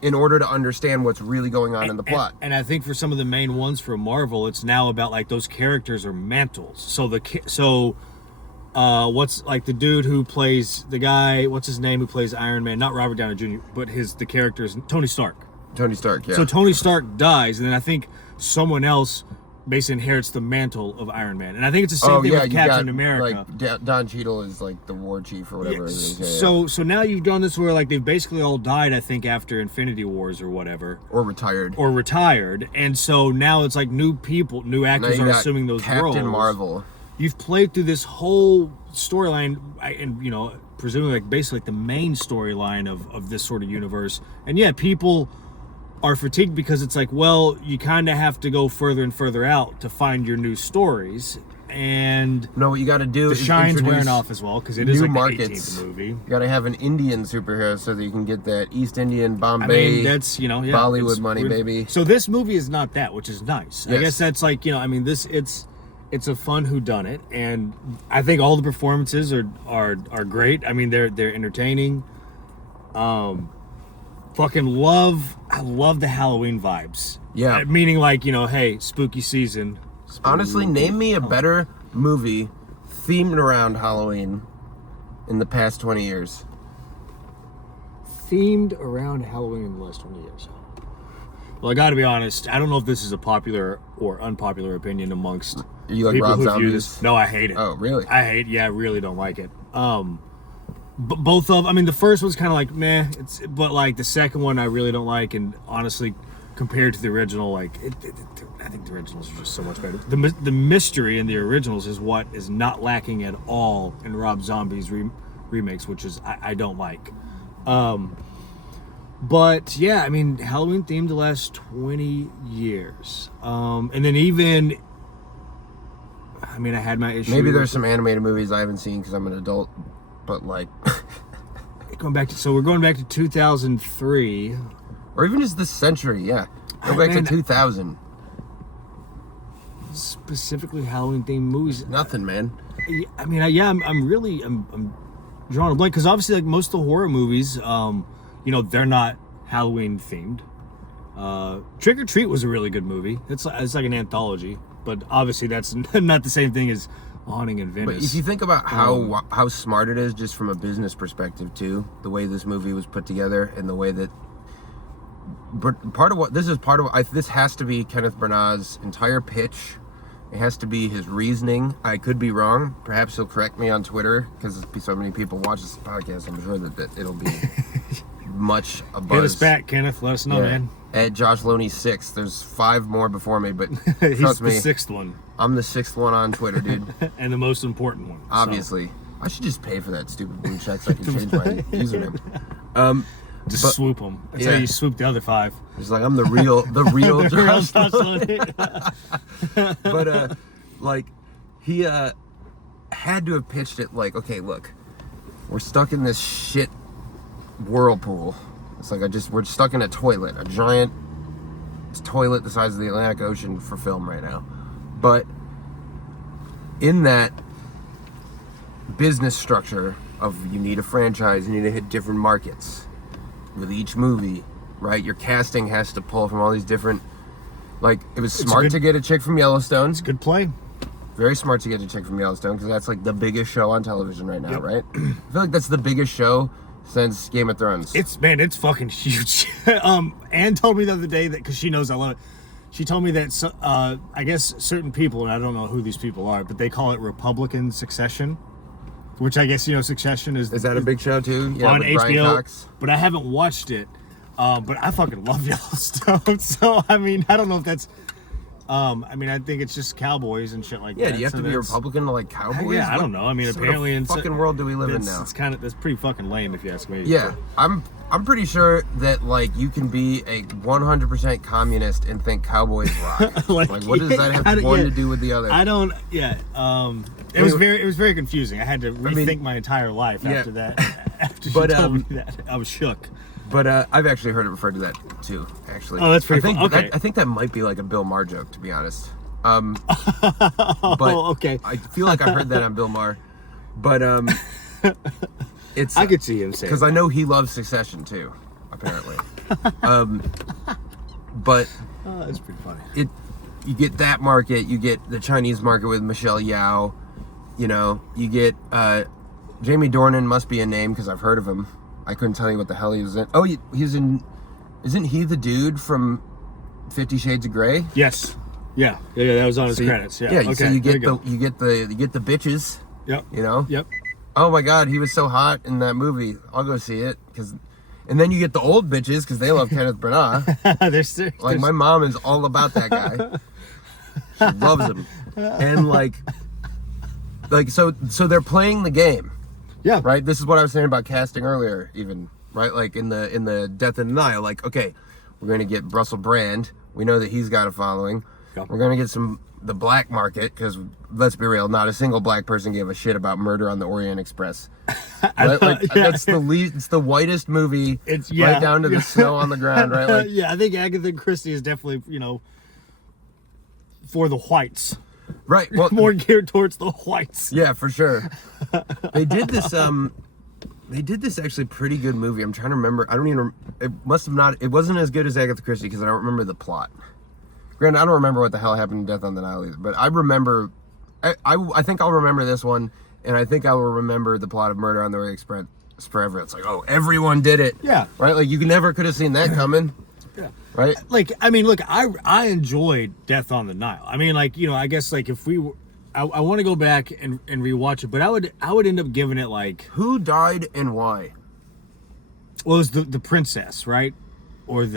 in order to understand what's really going on in the plot. And I think for some of the main ones for Marvel, it's now about those characters are mantles. So what's like the dude who plays the guy? What's his name? Who plays Iron Man? Not Robert Downey Jr., but the character is Tony Stark. Tony Stark, yeah. So Tony Stark dies, and then I think someone else basically inherits the mantle of Iron Man. And I think it's the same thing with Captain America. Like Don Cheadle is like the war chief or whatever. So now you've done this where like they've basically all died, I think, after Infinity Wars or whatever. Or retired. And so now it's like new people, new actors are assuming those roles. Captain Marvel. You've played through this whole storyline, and presumably like basically like the main storyline of this sort of universe. And yeah, people are fatigued because it's like, well, you kind of have to go further and further out to find your new stories. And no, what you got to do is shine's wearing off as well because it is like the 18th movie. You got to have an Indian superhero so that you can get that East Indian Bombay. I mean, that's Bollywood money, baby. So this movie is not that, which is nice. Yes. I guess that's like it's a fun whodunit, and I think all the performances are great. I mean, they're entertaining. I love the Halloween vibes. Yeah. Meaning like, hey, spooky season. Honestly, name me a better movie themed around Halloween in the past 20 years. Themed around Halloween in the last 20 years. Well, I gotta be honest, I don't know if this is a popular or unpopular opinion amongst you like people Rob who Zombies? view this. No, I hate it. Oh, really? I really don't like it. But both of, I mean, the first one's kind of like meh. But like the second one, I really don't like, and honestly, compared to the original, like I think the originals are just so much better. The mystery in the originals is what is not lacking at all in Rob Zombie's remakes, which is I don't like. But yeah, I mean, Halloween themed the last 20 years, and then even. I mean, I had my issue. Maybe there's some animated movies I haven't seen because I'm an adult, but like we're going back to 2003, or even just this century. Yeah, go back to 2000. Specifically, Halloween themed movies. Nothing, man. I mean, I'm really drawing a blank because obviously, like most of the horror movies, they're not Halloween themed. Trick or Treat was a really good movie. It's like an anthology. But obviously that's not the same thing as Haunting in Venice. But if you think about how smart it is just from a business perspective too, the way this movie was put together and the way that this has to be Kenneth Branagh's entire pitch. It has to be his reasoning. I could be wrong. Perhaps he'll correct me on Twitter because so many people watch this podcast. I'm sure that it'll be much a buzz. Hit us back, Kenneth. Let us know, man. At Josh Loney 6. There's 5 more before me, but he's trust me, the 6th one. I'm the 6th one on Twitter, dude. And the most important one. Obviously. So. I should just pay for that stupid blue check so I can change my username. Just swoop them. That's how you swoop the other 5. It's like I'm the real Josh Loney. But like he had to have pitched it like, okay, look, we're stuck in this shit whirlpool. It's like we're stuck in a toilet, a giant toilet the size of the Atlantic Ocean for film right now. But in that business structure of you need a franchise, you need to hit different markets with each movie, right? Your casting has to pull from all these different, like it was smart to get a chick from Yellowstone. It's a good play. Very smart to get a chick from Yellowstone because that's like the biggest show on television right now, right? I feel like that's the biggest show since Game of Thrones. It's fucking huge. Anne told me the other day that because she knows I love it. She told me that I guess certain people, and I don't know who these people are, but they call it Republican Succession, which I guess Succession is. Is that a big show too? Yeah, on HBO. But I haven't watched it. But I fucking love Yellowstone. So I mean, I don't know if that's. I mean, I think it's just cowboys and shit like that. Yeah, do you have to be a Republican to like cowboys? Yeah, I don't know. I mean, apparently in fucking world do we live in now? It's that's pretty fucking lame if you ask me. Yeah, I'm pretty sure that like you can be a 100% communist and think cowboys rock. like what does that have one to do with the other? I don't. Yeah. It was very confusing. I had to rethink my entire life after that. After she told me that, I was shook. But I've actually heard it referred to that too. Actually, oh, that's pretty funny. Okay. I think that might be like a Bill Maher joke, to be honest. Okay. I feel like I heard that on Bill Maher, but it's I could see him saying because I know he loves Succession too, apparently. But that's pretty funny. You get that market, you get the Chinese market with Michelle Yeoh. You know, you get Jamie Dornan must be a name because I've heard of him. I couldn't tell you what the hell he was in. Oh, he's in. Isn't he the dude from 50 Shades of Grey? Yes. Yeah. That was on his credits. Yeah. Okay. So you get the bitches. Yep. You know. Yep. Oh my God, he was so hot in that movie. I'll go see it and then you get the old bitches because they love Kenneth Branagh. Like my mom is all about that guy. She loves him, and like so they're playing the game. Yeah. Right. This is what I was saying about casting earlier, even right. Like in the Death and Denial. Like, okay, we're gonna get Russell Brand. We know that he's got a following. Yep. We're gonna get the black market because let's be real, not a single black person gave a shit about Murder on the Orient Express. That's the least. It's the whitest movie. Right down to the snow on the ground. Right. Like, I think Agatha Christie is definitely for the whites. Right. Well, more geared towards the whites. Yeah, for sure. They did this. They did this actually pretty good movie. I'm trying to remember. I don't even. It must have not. It wasn't as good as Agatha Christie because I don't remember the plot. Granted, I don't remember what the hell happened in Death on the Nile either. But I remember. I think I'll remember this one, and I think I will remember the plot of Murder on the Orient Express forever. It's like, oh, everyone did it. Yeah. Right. Like you never could have seen that coming. Yeah. Right. Like, I mean, look, I enjoyed Death on the Nile. I mean, like, I guess like if we were, I want to go back and rewatch it, but I would end up giving it like, who died and why? Well, it was the princess, right? Or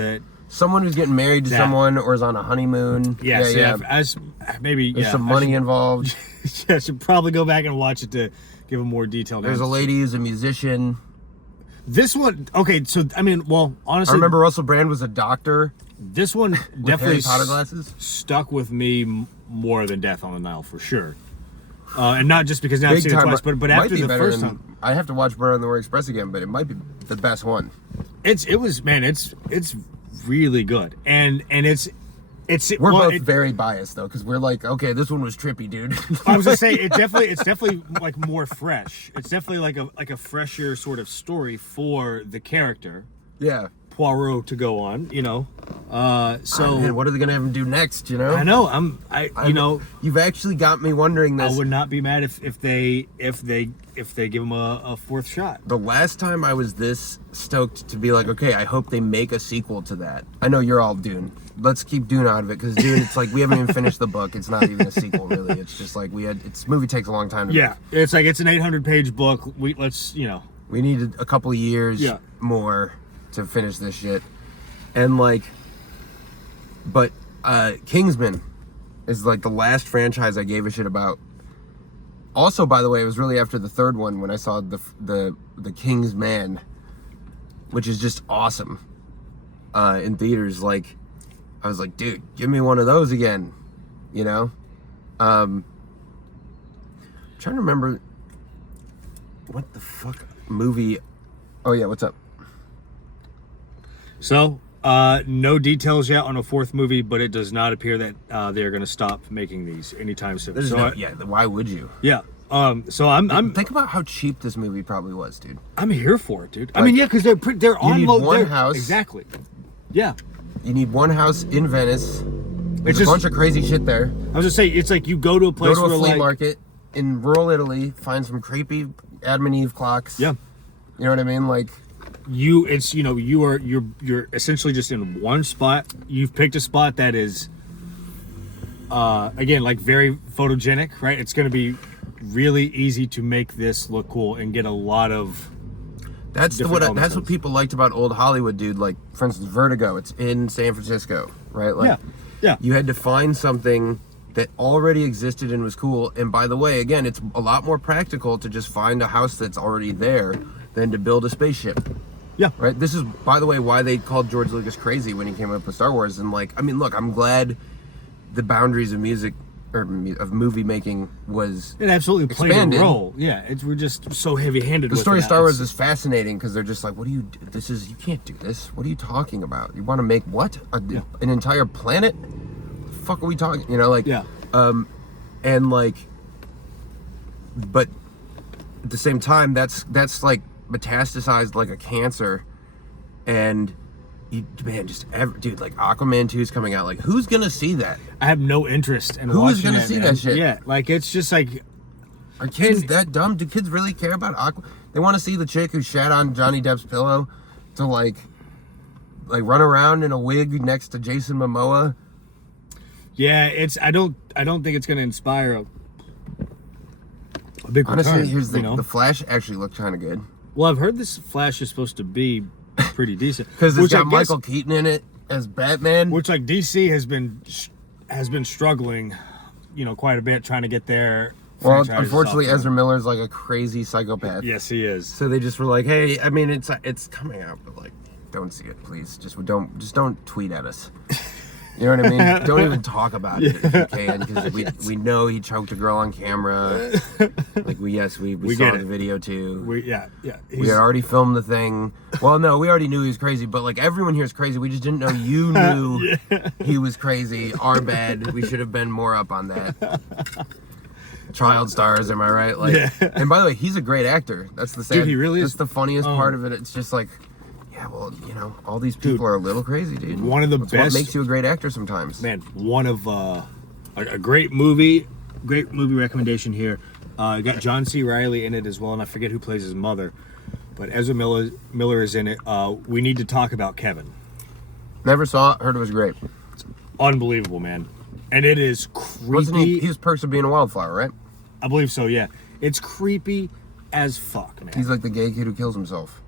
someone who's getting married to someone or is on a honeymoon. Yes, yeah. Maybe there's some money involved. I should probably go back and watch it to give a more detailed answer. There's a lady who's a musician. This one, okay, so I mean, well, honestly, I remember Russell Brand was a doctor. This one definitely Harry Potter glasses stuck with me more than Death on the Nile for sure, and not just because now I've seen it twice, but after the first time, I have to watch Murder on the Orient Express again, but it might be the best one. It's really good, and we're both very biased though because we're like, okay, this one was trippy, dude. I was gonna say it's definitely like more fresh. It's definitely like a fresher sort of story for the character. Yeah. Poirot to go on, so man, what are they gonna have him do next? I know. You've actually got me wondering this. I would not be mad if they give him a fourth shot. The last time I was this stoked to be like, okay, I hope they make a sequel to that. I know you're all Dune. Let's keep Dune out of it because Dune, it's like we haven't even finished the book. It's not even a sequel, really. It's just like this movie takes a long time to make. It's like it's an 800-page book. We needed a couple of years more to finish this shit, and but Kingsman is like the last franchise I gave a shit about. Also, by the way, it was really after the third one when I saw the Kingsman, which is just awesome in theaters. Like, I was like, dude, give me one of those again, trying to remember what the fuck movie. Oh yeah, what's up? So, no details yet on a fourth movie, but it does not appear that they're going to stop making these anytime soon. Why would you? Yeah. So I'm think about how cheap this movie probably was, dude. I'm here for it, dude. I mean, yeah, because they're on low. You need one house. Exactly. Yeah. You need one house in Venice. There's a bunch of crazy shit there. I was just saying, it's like you go to a place, go to a flea market in rural Italy, find some creepy Adam and Eve clocks. Yeah. You know what I mean? Like. You're essentially just in one spot. You've picked a spot that is again like very photogenic, right? It's going to be really easy to make this look cool and get a lot of that's what people liked about old Hollywood, dude. Like, for instance, Vertigo, it's in San Francisco, right? Like, yeah. You had to find something that already existed and was cool. And by the way, again, it's a lot more practical to just find a house that's already there than to build a spaceship. Yeah. Right. This is, by the way, why they called George Lucas crazy when he came up with Star Wars. And like, I mean, look, I'm glad the boundaries of music or of movie making was it absolutely expanded. Played a role. Yeah, we're just so heavy-handed. The story of Star Wars is fascinating because they're just like, what do you do? You can't do this. What are you talking about? You want to make what? An entire planet? The fuck are we talking? And like, but at the same time, that's like metastasized like a cancer, and dude, like Aquaman 2 is coming out. Like, who's gonna see that? I have no interest in who watching is gonna see that shit. Yeah, like it's just like Are kids that dumb? Do kids really care about Aqua? They want to see the chick who shat on Johnny Depp's pillow to like run around in a wig next to Jason Momoa. Yeah, I don't think it's gonna inspire a big Honestly, return, here's the Flash actually looked kind of good. Well, I've heard this Flash is supposed to be pretty decent because it's got Michael Keaton in it as Batman, which like DC has been struggling, quite a bit trying to get their. Well, unfortunately, Ezra Miller's like a crazy psychopath. Yes, he is. So they just were like, "Hey, I mean, it's coming out, but like, don't see it, please. Just don't tweet at us. You know what I mean? Don't even talk about it if you can, because we know he choked a girl on camera. Like we saw the video too. We had already filmed the thing. Well, no, we already knew he was crazy, but like everyone here is crazy. We just didn't know you knew he was crazy. Our bad. We should have been more up on that. Child stars, am I right? Like, and by the way, he's a great actor. That's the sad. Dude, he really is. That's the funniest part of it. It's just like, yeah, well, all these people are a little crazy, dude. One of the That's best. What makes you a great actor sometimes. Man, one of a great movie recommendation here. Got John C. Reilly in it as well, and I forget who plays his mother, but Ezra Miller is in it. We Need to Talk About Kevin. Never saw it. Heard it was great. It's unbelievable, man, and it is creepy. Wasn't he? He was Perks of Being a Wildflower, right? I believe so. Yeah, it's creepy as fuck, man. He's like the gay kid who kills himself.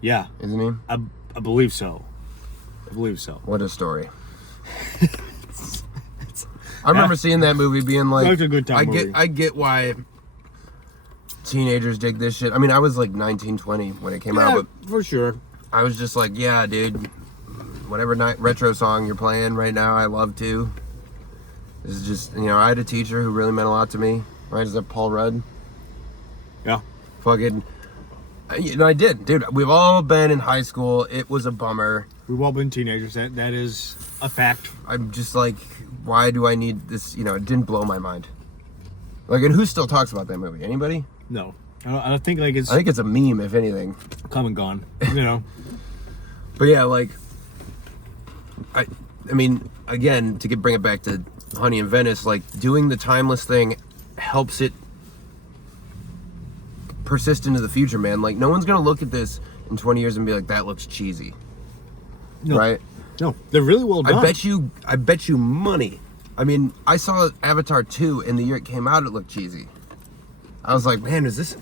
Yeah, isn't he? I believe so. What a story. I remember seeing that movie, being like, that's a good time movie. I get why teenagers dig this shit. I mean, I was like 19, 20 when it came out, but for sure. I was just like, yeah, dude, whatever retro song you're playing right now, I love to. This is just, I had a teacher who really meant a lot to me. Right? Is that Paul Rudd? Yeah. Fucking, I did, dude. We've all been in high school. It was a bummer. We've all been teenagers. That is a fact. I'm just like, why do I need this? It didn't blow my mind. Like, and who still talks about that movie? Anybody? No. I don't think it's... I think it's a meme, if anything. Come and gone, But yeah, like, I mean, again, to bring it back to Honey in Venice, like, doing the timeless thing helps it persist into the future, man. Like, no one's gonna look at this in 20 years and be like, that looks cheesy. No. Right? No, they're really well done. I bet you money. I mean, I saw Avatar 2, and the year it came out, it looked cheesy. I was like, man, the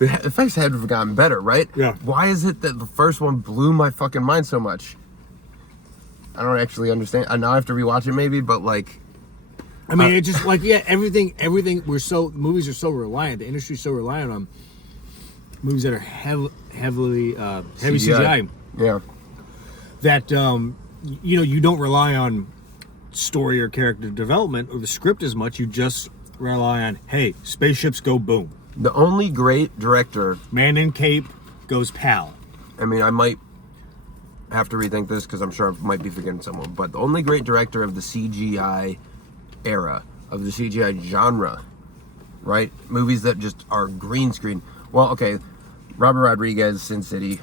effects had to have gotten better, right? Yeah. Why is it that the first one blew my fucking mind so much? I don't actually understand. I now have to rewatch it maybe, but like... I mean, it's just like, everything, movies are so reliant, the industry's so reliant on movies that are heavy CGI. Yeah. That, you don't rely on story or character development or the script as much. You just rely on, hey, spaceships go boom. The only great director... Man in cape goes pal. I mean, I might have to rethink this because I'm sure I might be forgetting someone, but the only great director of the CGI era, of the CGI genre, right? Movies that just are green screen. Well, okay, Robert Rodriguez, Sin City,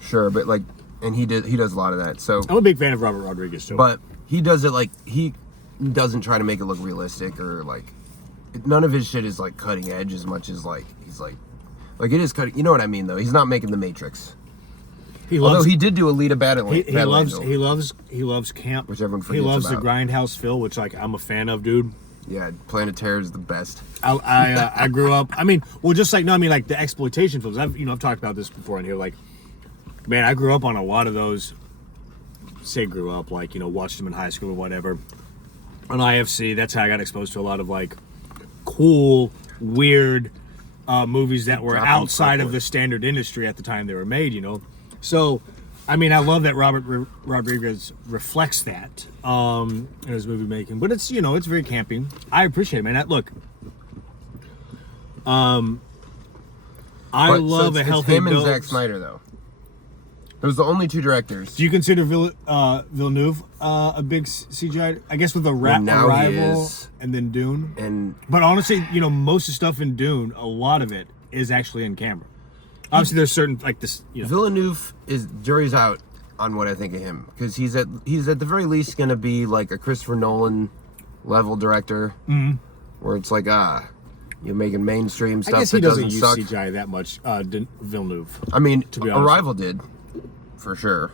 sure, but like, and he does a lot of that. So I'm a big fan of Robert Rodriguez too. But he does it like, he doesn't try to make it look realistic or like, none of his shit is like cutting edge as much as like, he's like it is cutting, you know what I mean though? He's not making The Matrix. Although he did do Alita Battle Angel. He loves camp. Which everyone forgets He loves about. the Grindhouse Phil, which like I'm a fan of, dude. Yeah, Planet Terror is the best. I grew up. I mean, well, just like like the exploitation films. I've talked about this before in here. Like, man, I grew up on a lot of those. Say grew up, like watched them in high school or whatever. On IFC, that's how I got exposed to a lot of like cool, weird movies that were outside of the standard industry at the time they were made. So, I mean, I love that Robert Rodriguez reflects that in his movie making, but it's it's very campy. I appreciate it, man. Look, I love a healthy him dose. and Zack Snyder though. Those are the only two directors. Do you consider Villeneuve a big CGI? I guess with Arrival and then Dune. But honestly, most of the stuff in Dune, a lot of it is actually in camera. Obviously, there's certain like this. Villeneuve jury's out on what I think of him because he's at the very least going to be like a Christopher Nolan level director, where it's like You're making mainstream stuff I guess he that doesn't doesn't use suck. CGI that much. Villeneuve. I mean, to be honest. Arrival did, for sure.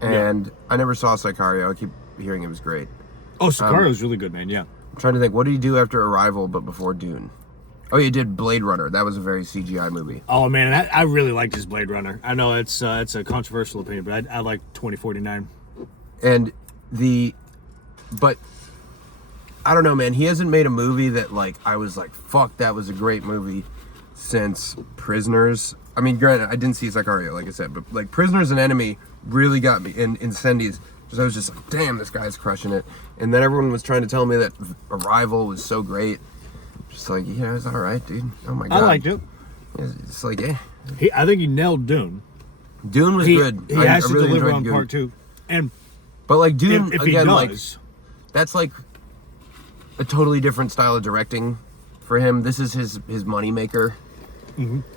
And I never saw Sicario. I keep hearing it was great. Oh, Sicario's really good, man. Yeah. I'm trying to think, what did he do after Arrival but before Dune? Oh, he did Blade Runner. That was a very CGI movie. Oh man, I really liked his Blade Runner. I know it's a controversial opinion, but I like 2049. And but I don't know, man. He hasn't made a movie that like I was like, fuck, that was a great movie since Prisoners. I mean, granted, I didn't see Sicario, like I said, but like Prisoners and Enemy really got me. And Incendies, because I was just like, damn, this guy's crushing it. And then everyone was trying to tell me that Arrival was so great. Just like, yeah, it was all right, dude. Oh my god, I liked it. It's like, yeah. I think he nailed Dune. Dune was good. He has I to really deliver enjoyed on Dune. part 2. And But like Dune, if he again, does, like that's like a totally different style of directing for him. This is his money maker,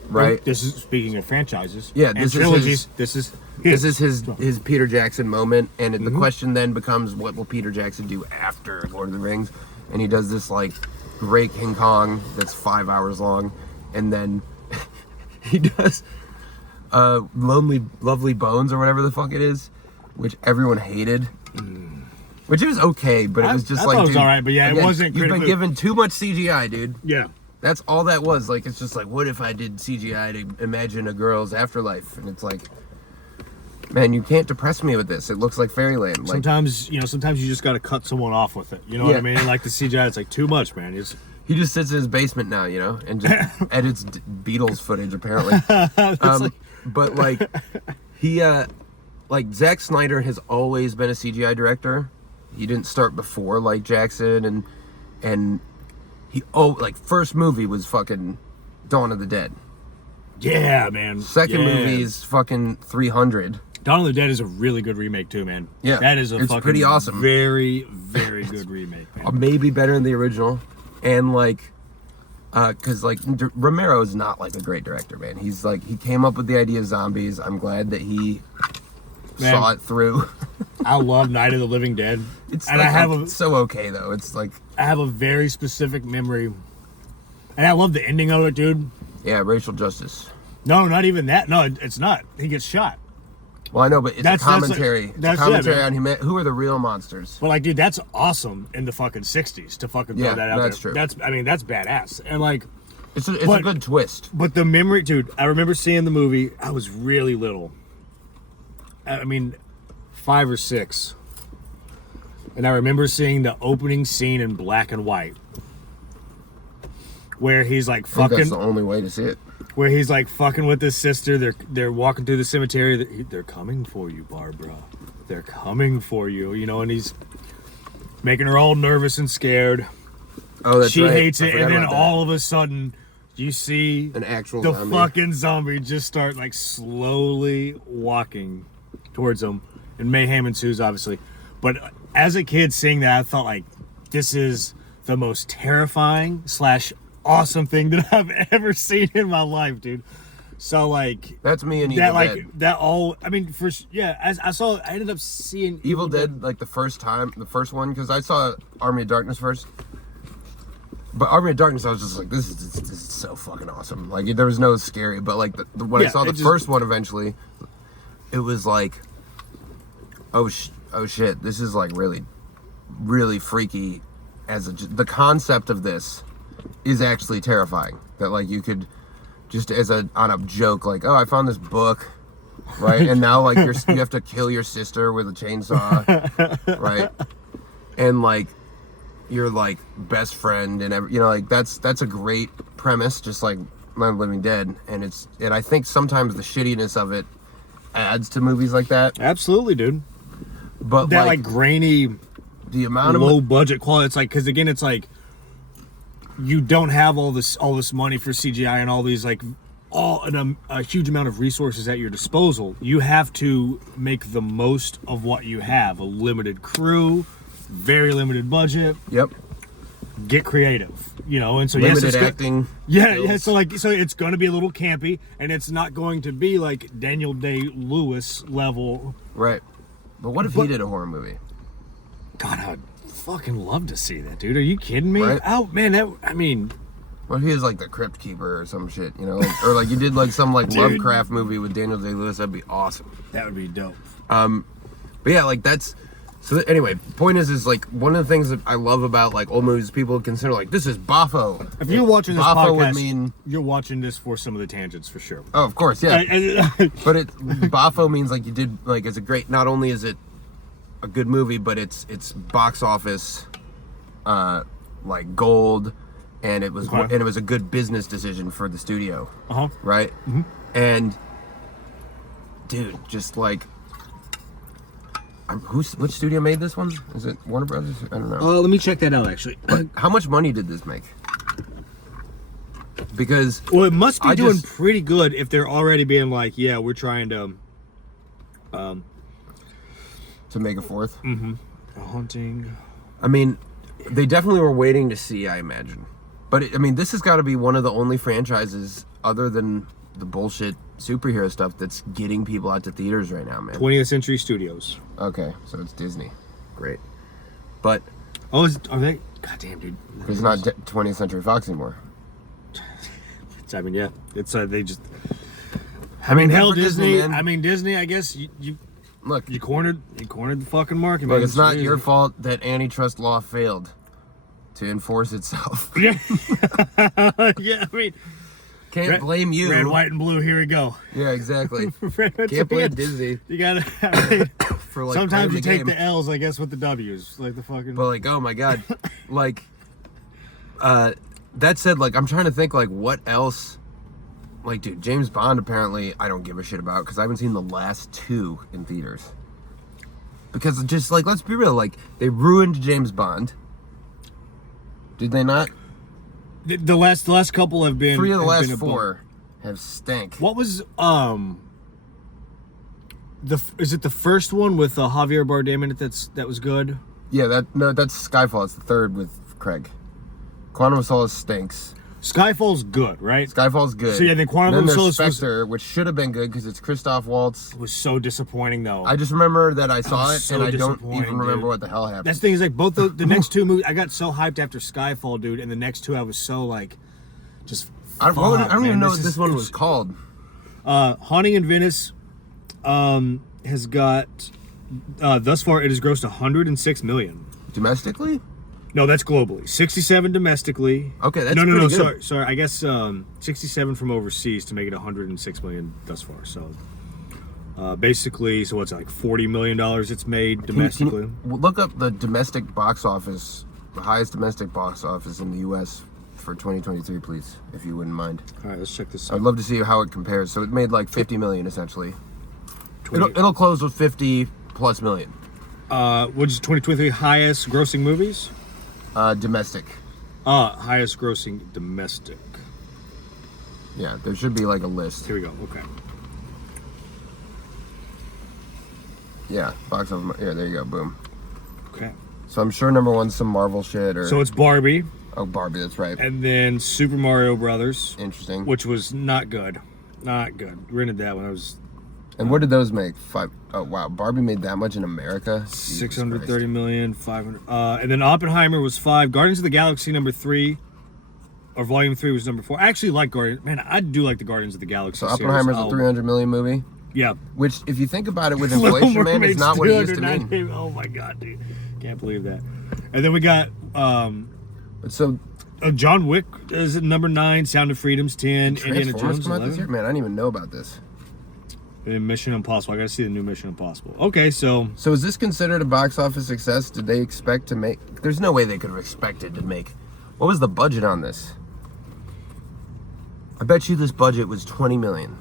right? This is speaking of franchises. Yeah, and this is trilogies. This is his Peter Jackson moment, and the question then becomes, what will Peter Jackson do after Lord of the Rings? And he does this like great King Kong that's 5 hours long, and then he does Lovely Bones or whatever the fuck it is, which everyone hated. Which it was okay, but it was just I like, thought it was dude, all right, but yeah, it wasn't You've been critically- given too much CGI, dude. Yeah. That's all that was. Like, it's just like, what if I did CGI to imagine a girl's afterlife? And it's like, man, you can't depress me with this. It looks like fairyland. Like, Sometimes you just got to cut someone off with it. You know what I mean? Like the CGI, it's like too much, man. he just sits in his basement now, you know, and just edits Beatles footage, apparently. But like, he, like Zack Snyder has always been a CGI director. He didn't start before like Jackson, and he like first movie was fucking Dawn of the Dead. Yeah, man. Second movie is fucking 300. Dawn of the Dead is a really good remake too, man. Yeah, that is it's fucking pretty awesome. Very, very good remake, man. Maybe better than the original, and like, cause like Romero is not like a great director, man. He's like, he came up with the idea of zombies. I'm glad that he saw it through. I love Night of the Living Dead. It's and like, I have so okay though. It's like, I have a very specific memory, and I love the ending of it, dude. yeah, racial justice. No, not even that. No, it's not. He gets shot. Well, I know, but it's a commentary. That's it's a commentary it, on who are the real monsters. But like, dude, that's awesome in the fucking 60s to fucking throw that out that's there. true. That's badass. And like, It's a good twist. But the memory, dude, I remember seeing the movie. I was really little. I mean, 5 or 6. And I remember seeing the opening scene in black and white. Where he's like I think fucking. that's the only way to see it. Where he's like fucking with his sister. They're walking through the cemetery. They're coming for you, Barbara. They're coming for you. You know, and he's making her all nervous and scared. Oh, that's she right. hates I it, forgot and then about that. all of a sudden, you see An actual the zombie. fucking zombie just start like slowly walking towards them, and mayhem ensues, obviously. But as a kid seeing that, I thought like, this is the most terrifying / awesome thing that I've ever seen in my life, dude. So like, That's me and that Evil like Dead. that all. I mean, as I ended up seeing Evil Dead, like the first one, because I saw Army of Darkness first. But Army of Darkness, I was just like, this is so fucking awesome. Like, there was no scary, but like when I saw the first one eventually, it was like, oh shit, this is like really, really freaky. The concept of this is actually terrifying. That like you could just on a joke, like, oh, I found this book, right? And now like you have to kill your sister with a chainsaw, right? And like your like best friend and you know, like that's a great premise, just like Night of the Living Dead. And I think sometimes the shittiness of it adds to movies like that. Absolutely, dude. But That like grainy, the amount of low budget quality. It's like, because again, it's like you don't have all this money for CGI and all these like a huge amount of resources at your disposal. You have to make the most of what you have. A limited crew, very limited budget. Yep. Get creative, you know. And so Limited yes, acting. Yeah. So it's going to be a little campy, and it's not going to be like Daniel Day-Lewis level. Right. But what if he did a horror movie? God, I'd fucking love to see that, dude. Are you kidding me? Right. Oh man, What if he was like the Crypt Keeper or some shit, you know? Or like you did like some like Lovecraft movie with Daniel Day-Lewis, that'd be awesome. That would be dope. But yeah, like that's... So anyway, point is like one of the things that I love about like old movies, people consider like, this is Boffo. If you're watching this Boffo podcast, would mean... you're watching this for some of the tangents for sure. Oh, of course, yeah. But Boffo means like you did, like it's a great, not only is it a good movie, but it's box office, like gold, and it was a good business decision for the studio, right? Mm-hmm. And dude, just like, which studio made this one? Is it Warner Brothers? I don't know. Let me check that out actually. But how much money did this make? Because it must be doing pretty good if they're already being like, yeah, we're trying to make a fourth. Mm-hmm. A Haunting. I mean, they definitely were waiting to see, I imagine. But I mean, this has got to be one of the only franchises other than the bullshit superhero stuff that's getting people out to theaters right now, man. 20th Century Studios. Okay, so it's Disney. Great. But are they? Goddamn, dude. It's not 20th Century Fox anymore. I mean, yeah, it's they just. I mean, hell, Disney. I mean, Disney. I guess you look. You cornered the fucking market. Look, man. it's not your fault that antitrust law failed to enforce itself. Yeah. Yeah, I mean, can't blame you. Red, white, and blue. Here we go. Yeah, exactly. Can't blame Disney. You gotta. I mean, for like sometimes you take the L's, I guess, with the W's, like the fucking. But like, oh my god, like, that said, like, I'm trying to think, like, what else. Like, dude, James Bond, apparently, I don't give a shit about, because I haven't seen the last two in theaters. Because just, like, let's be real, like, they ruined James Bond. Did they not? The last couple have been... 3 of the last 4 have stank. What was, is it the first one with Javier Bardem in it that was good? Yeah, that's Skyfall. It's the third with Craig. Quantum of Solace stinks. Skyfall's good, right? Skyfall's good. So yeah, then Quantum of Solace Spectre, which should have been good because it's Christoph Waltz. Was so disappointing though. I just remember that I saw it and I don't even remember dude. what the hell happened. That's the thing is like both the next two movies. I got so hyped after Skyfall, dude, and the next two I was so like, just. I don't even know what this one was called. Haunting in Venice, has got thus far it has grossed 106 million domestically. No, that's globally. 67 domestically. Okay, that's no. good. Sorry. I guess 67 from overseas to make it 106 million thus far. So basically, so what's it, like $40 million it's made domestically? Can you look up the domestic box office, the highest domestic box office in the U.S. for 2023, please, if you wouldn't mind. All right, let's check this out. I'd love to see how it compares. So it made like 50 million essentially. It'll close with 50 plus million. Which is 2023 highest grossing movies? Domestic. Highest grossing domestic. Yeah, there should be like a list. Here we go. Okay. Yeah, box office. Yeah, there you go. Boom. Okay. So I'm sure number one's some Marvel shit or. So it's Barbie. Oh, Barbie. That's right. And then Super Mario Brothers. Interesting. Which was not good. Not good. Rented that when I was. And what did those make? 5. Oh wow, Barbie made that much in America. 630 million, 500. And then Oppenheimer was 5. Guardians of the Galaxy number 3, or Volume 3 was number 4. I actually like Guardians. Man, I do like the Guardians of the Galaxy. So Oppenheimer's a 300 million movie. Yeah. Which, if you think about it, with inflation, man, is not what it used to mean. Oh my god, dude, can't believe that. And then we got John Wick is at number 9. Sound of Freedom's 10. Indiana Jones 11. This year? Man, I didn't even know about this. And Mission Impossible. I gotta see the new Mission Impossible. Okay, so is this considered a box office success? Did they expect to make? There's no way they could have expected to make. What was the budget on this? I bet you this budget was 20 million.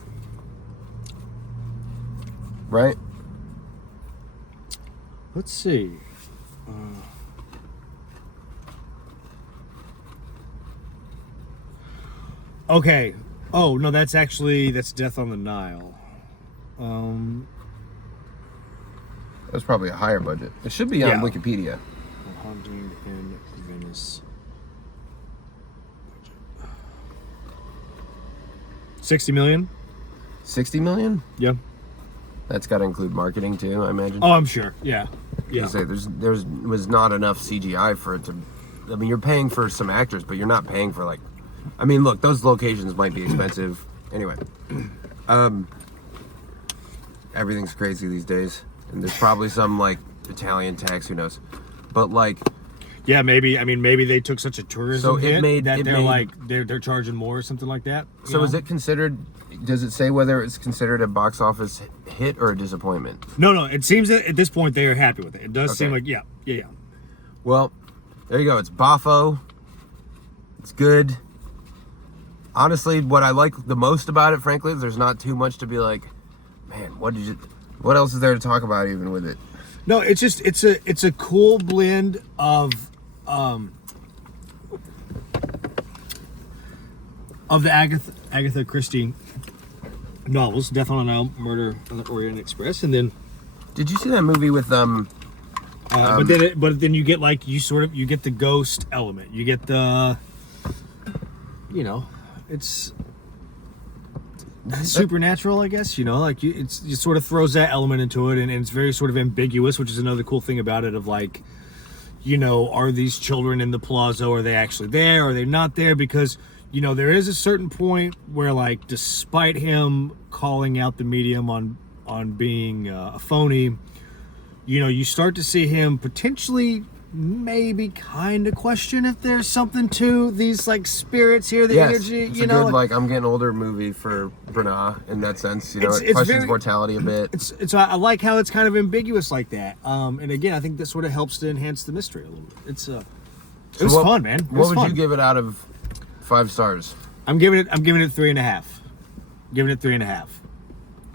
Right? Let's see. Okay. Oh no, that's Death on the Nile. That's probably a higher budget. It should be on Wikipedia. Haunting in Venice. 60 million. 60 million? Yeah. That's got to include marketing too, I imagine. Oh, I'm sure. Yeah. Yeah. Say there was not enough CGI for it to. I mean, you're paying for some actors, but you're not paying for like I mean, look, those locations might be expensive. Anyway, everything's crazy these days, and there's probably some like Italian tax, who knows? But like, yeah, maybe. I mean, maybe they took such a tourism hit that they're like they're charging more or something like that. So is it considered? Does it say whether it's considered a box office hit or a disappointment? No. It seems that at this point they are happy with it. It does seem like yeah. Well, there you go. It's Boffo. It's good. Honestly, what I like the most about it, frankly, is there's not too much to be like, man, what else is there to talk about even with it? No, it's just it's a cool blend of the Agatha Christie novels, Death on the Nile, Murder on the Orient Express, and then did you see that movie with but then you get like you get the ghost element, you get the it's supernatural, I guess, like it sort of throws that element into it, and it's very sort of ambiguous, which is another cool thing about it, of like, are these children in the palazzo, are they actually there, are they not there? Because there is a certain point where, like, despite him calling out the medium on being a phony, you start to see him potentially maybe kind of question if there's something to these like spirits here, the energy. It's a good, like, I'm getting older movie for Branagh in that sense. It questions very, mortality a bit. It's I like how it's kind of ambiguous like that. And again, I think that sort of helps to enhance the mystery a little bit. It was fun, man. What would you give it out of 5 stars? I'm giving it 3.5. Giving it 3.5.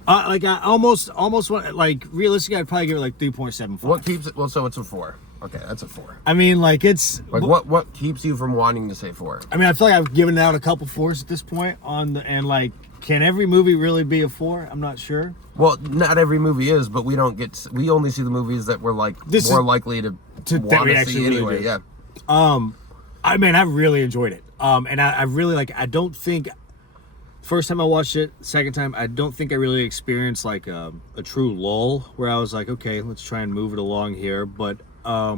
Like I almost want, like, realistically, I'd probably give it like 3.75. What keeps it? Well, so it's a 4. Okay, that's a 4. I mean, like, it's like what keeps you from wanting to say 4? I mean, I feel like I've given out a couple 4s at this point and like, can every movie really be a 4? I'm not sure. Well, not every movie is, but we only see the movies that we're like more likely to want to see anyway. Really, yeah. I mean, I really enjoyed it. And I really, like, I don't think first time I watched it, second time, I don't think I really experienced like a true lull where I was like, okay, let's try and move it along here. But yeah,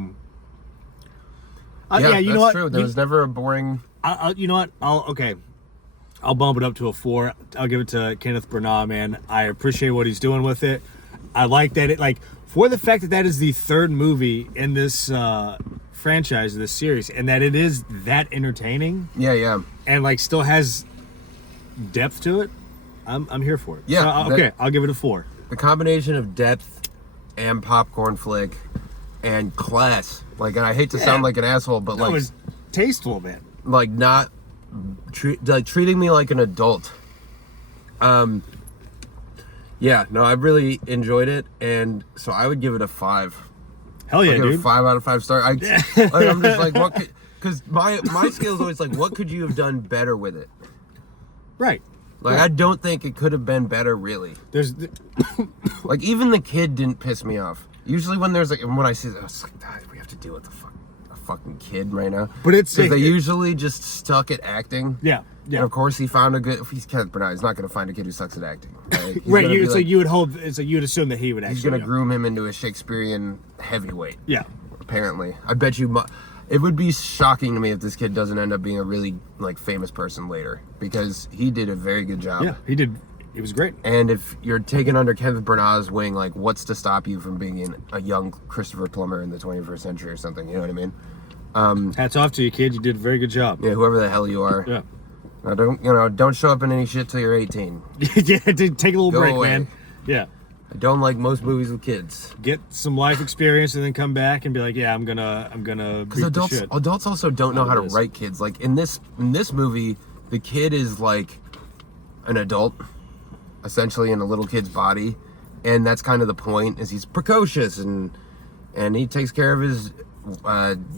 you know what? True. There was never a boring. You know what? I'll bump it up to a 4. I'll give it to Kenneth Branagh, man. I appreciate what he's doing with it. I like that for the fact that is the 3rd movie in this franchise, this series, and that it is that entertaining. Yeah. And like still has depth to it. I'm here for it. Yeah. So, I'll give it a 4. The combination of depth and popcorn flick and class. Like, and I hate to sound like an asshole, but like, it was tasteful, man. Like, not treating me like an adult. Yeah, no, I really enjoyed it, and so I would give it a 5. Hell yeah, dude! 5 out of 5 stars. I'm just like, what? Because my scale is always like, what could you have done better with it? Right. Like, I don't think it could have been better, really. Like, even the kid didn't piss me off. Usually when there's like, when I see that, I was like, God, we have to deal with a fucking kid right now. But it's because they usually just stuck at acting. Yeah. And of course he found a good. If he's Kenneth Branagh, he's not going to find a kid who sucks at acting. Right. Right. It's like you would hope. It's like you'd assume that he would actually. He's going to groom him into a Shakespearean heavyweight. Yeah. Apparently, I bet you. It would be shocking to me if this kid doesn't end up being a really like famous person later, because he did a very good job. Yeah, he did. It was great. And if you're taken under Kenneth Branagh's wing, like, what's to stop you from being a young Christopher Plummer in the 21st century or something? You know what I mean? Hats off to you, kid. You did a very good job. Yeah, whoever the hell you are. Yeah. Now, don't show up in any shit till you're 18. Yeah, take a little break, away. man. Yeah. I don't like most movies with kids. Get some life experience and then come back and be like, yeah, I'm gonna because adults also don't know how to write kids. Like in this movie, the kid is like an adult, essentially in a little kid's body, and that's kind of the point. Is he's precocious and he takes care of his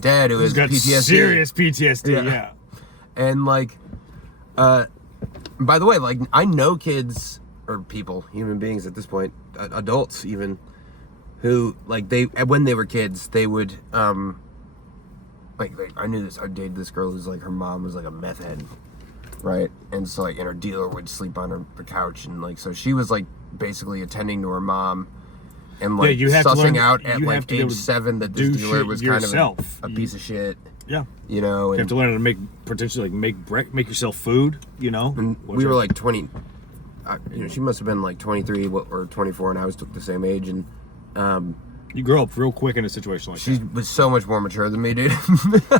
dad who has PTSD. Serious PTSD. Yeah. And like, by the way, like I know kids or people, human beings at this point, adults even, who like when they were kids, they would like I knew this. I dated this girl who's like her mom was like a meth head, right? And so like, and her dealer would sleep on her couch, and like so she was like basically attending to her mom, and like sussing out at like age 7 that this dealer was kind of a piece of shit. Yeah. You know, You have to learn how to potentially make yourself food, you know. And we were like 20. You know, she must have been like 23 or 24, and I was the same age, and you grow up real quick in a situation like she that. was so much more mature than me, dude.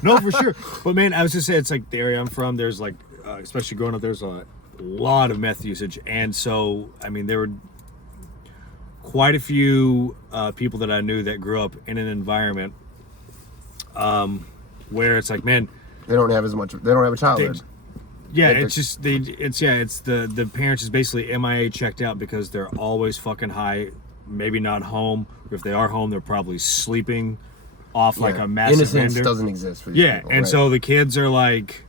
No, for sure. But man, I was just saying, it's like the area I'm from. There's like, especially growing up, there's a lot of meth usage, and so I mean, there were quite a few people that I knew that grew up in an environment where it's like, man, They don't have a childhood. It's the parents is basically MIA checked out because they're always fucking high, maybe not home. If they are home, they're probably sleeping off like a massive innocence bender. doesn't exist for these people, and right? so the kids are like,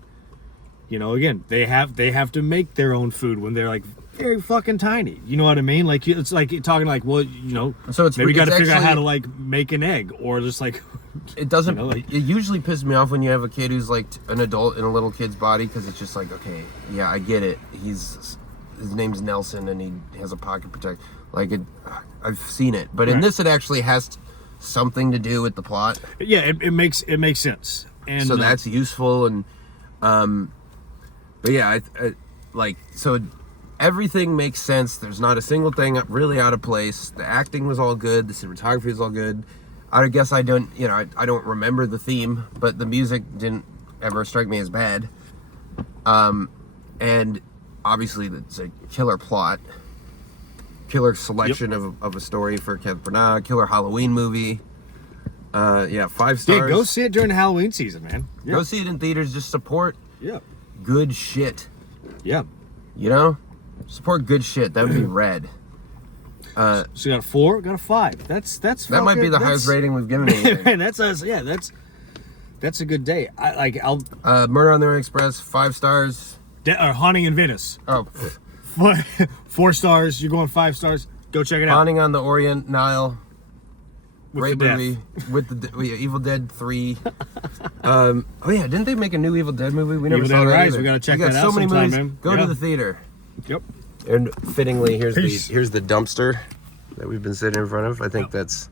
you know, again, they have to make their own food when they're like very fucking tiny. You know what I mean? Like, it's like you're talking like, well, you know, so it's maybe you got to it's figure out how actually- to like make an egg, or just like It doesn't. You know, like- it usually pisses me off when you have a kid who's like an adult in a little kid's body, because it's just like, okay, yeah, I get it. His name's Nelson, and he has a pocket protector. Like it, I've seen it, but in Right. this, it actually has something to do with the plot. yeah, it makes sense, and So that's useful, and but yeah, I like so. Everything makes sense. There's not a single thing really out of place. The acting was all good. The cinematography was all good. I guess I don't remember the theme, but the music didn't ever strike me as bad. And obviously it's a killer plot, killer selection of a story for Kenneth Branagh, killer Halloween movie. 5 stars. Dude, go see it during the Halloween season, man. Yeah. Go see it in theaters. Just support good shit. Yeah. You know, support good shit. That would be rad. So you got a 4, got a 5. That's That might be the highest rating we've given anything. Man, that's us. Yeah, that's a good day. I'll Murder on the Orient Express, 5 stars. or Haunting in Venice. Oh, 4 stars. You're going 5 stars. Go check it out. Haunting on the Orient Nile. With Great the death. movie with the Evil Dead 3. Oh yeah, didn't they make a new Evil Dead movie? We never Evil saw Dead that Rise, either. we gotta check We got that so out many sometime, movies. man. Go Yeah. to the theater. Yep. And fittingly, here's Peace. the dumpster that we've been sitting in front of. I think that's.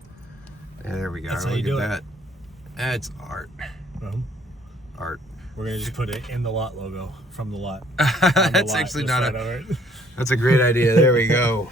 Yeah, there we go. That's how Look you do at it. that. That's art. Art. We're gonna just put it in the lot logo from the lot. That's actually not a. That's a great idea. There we go.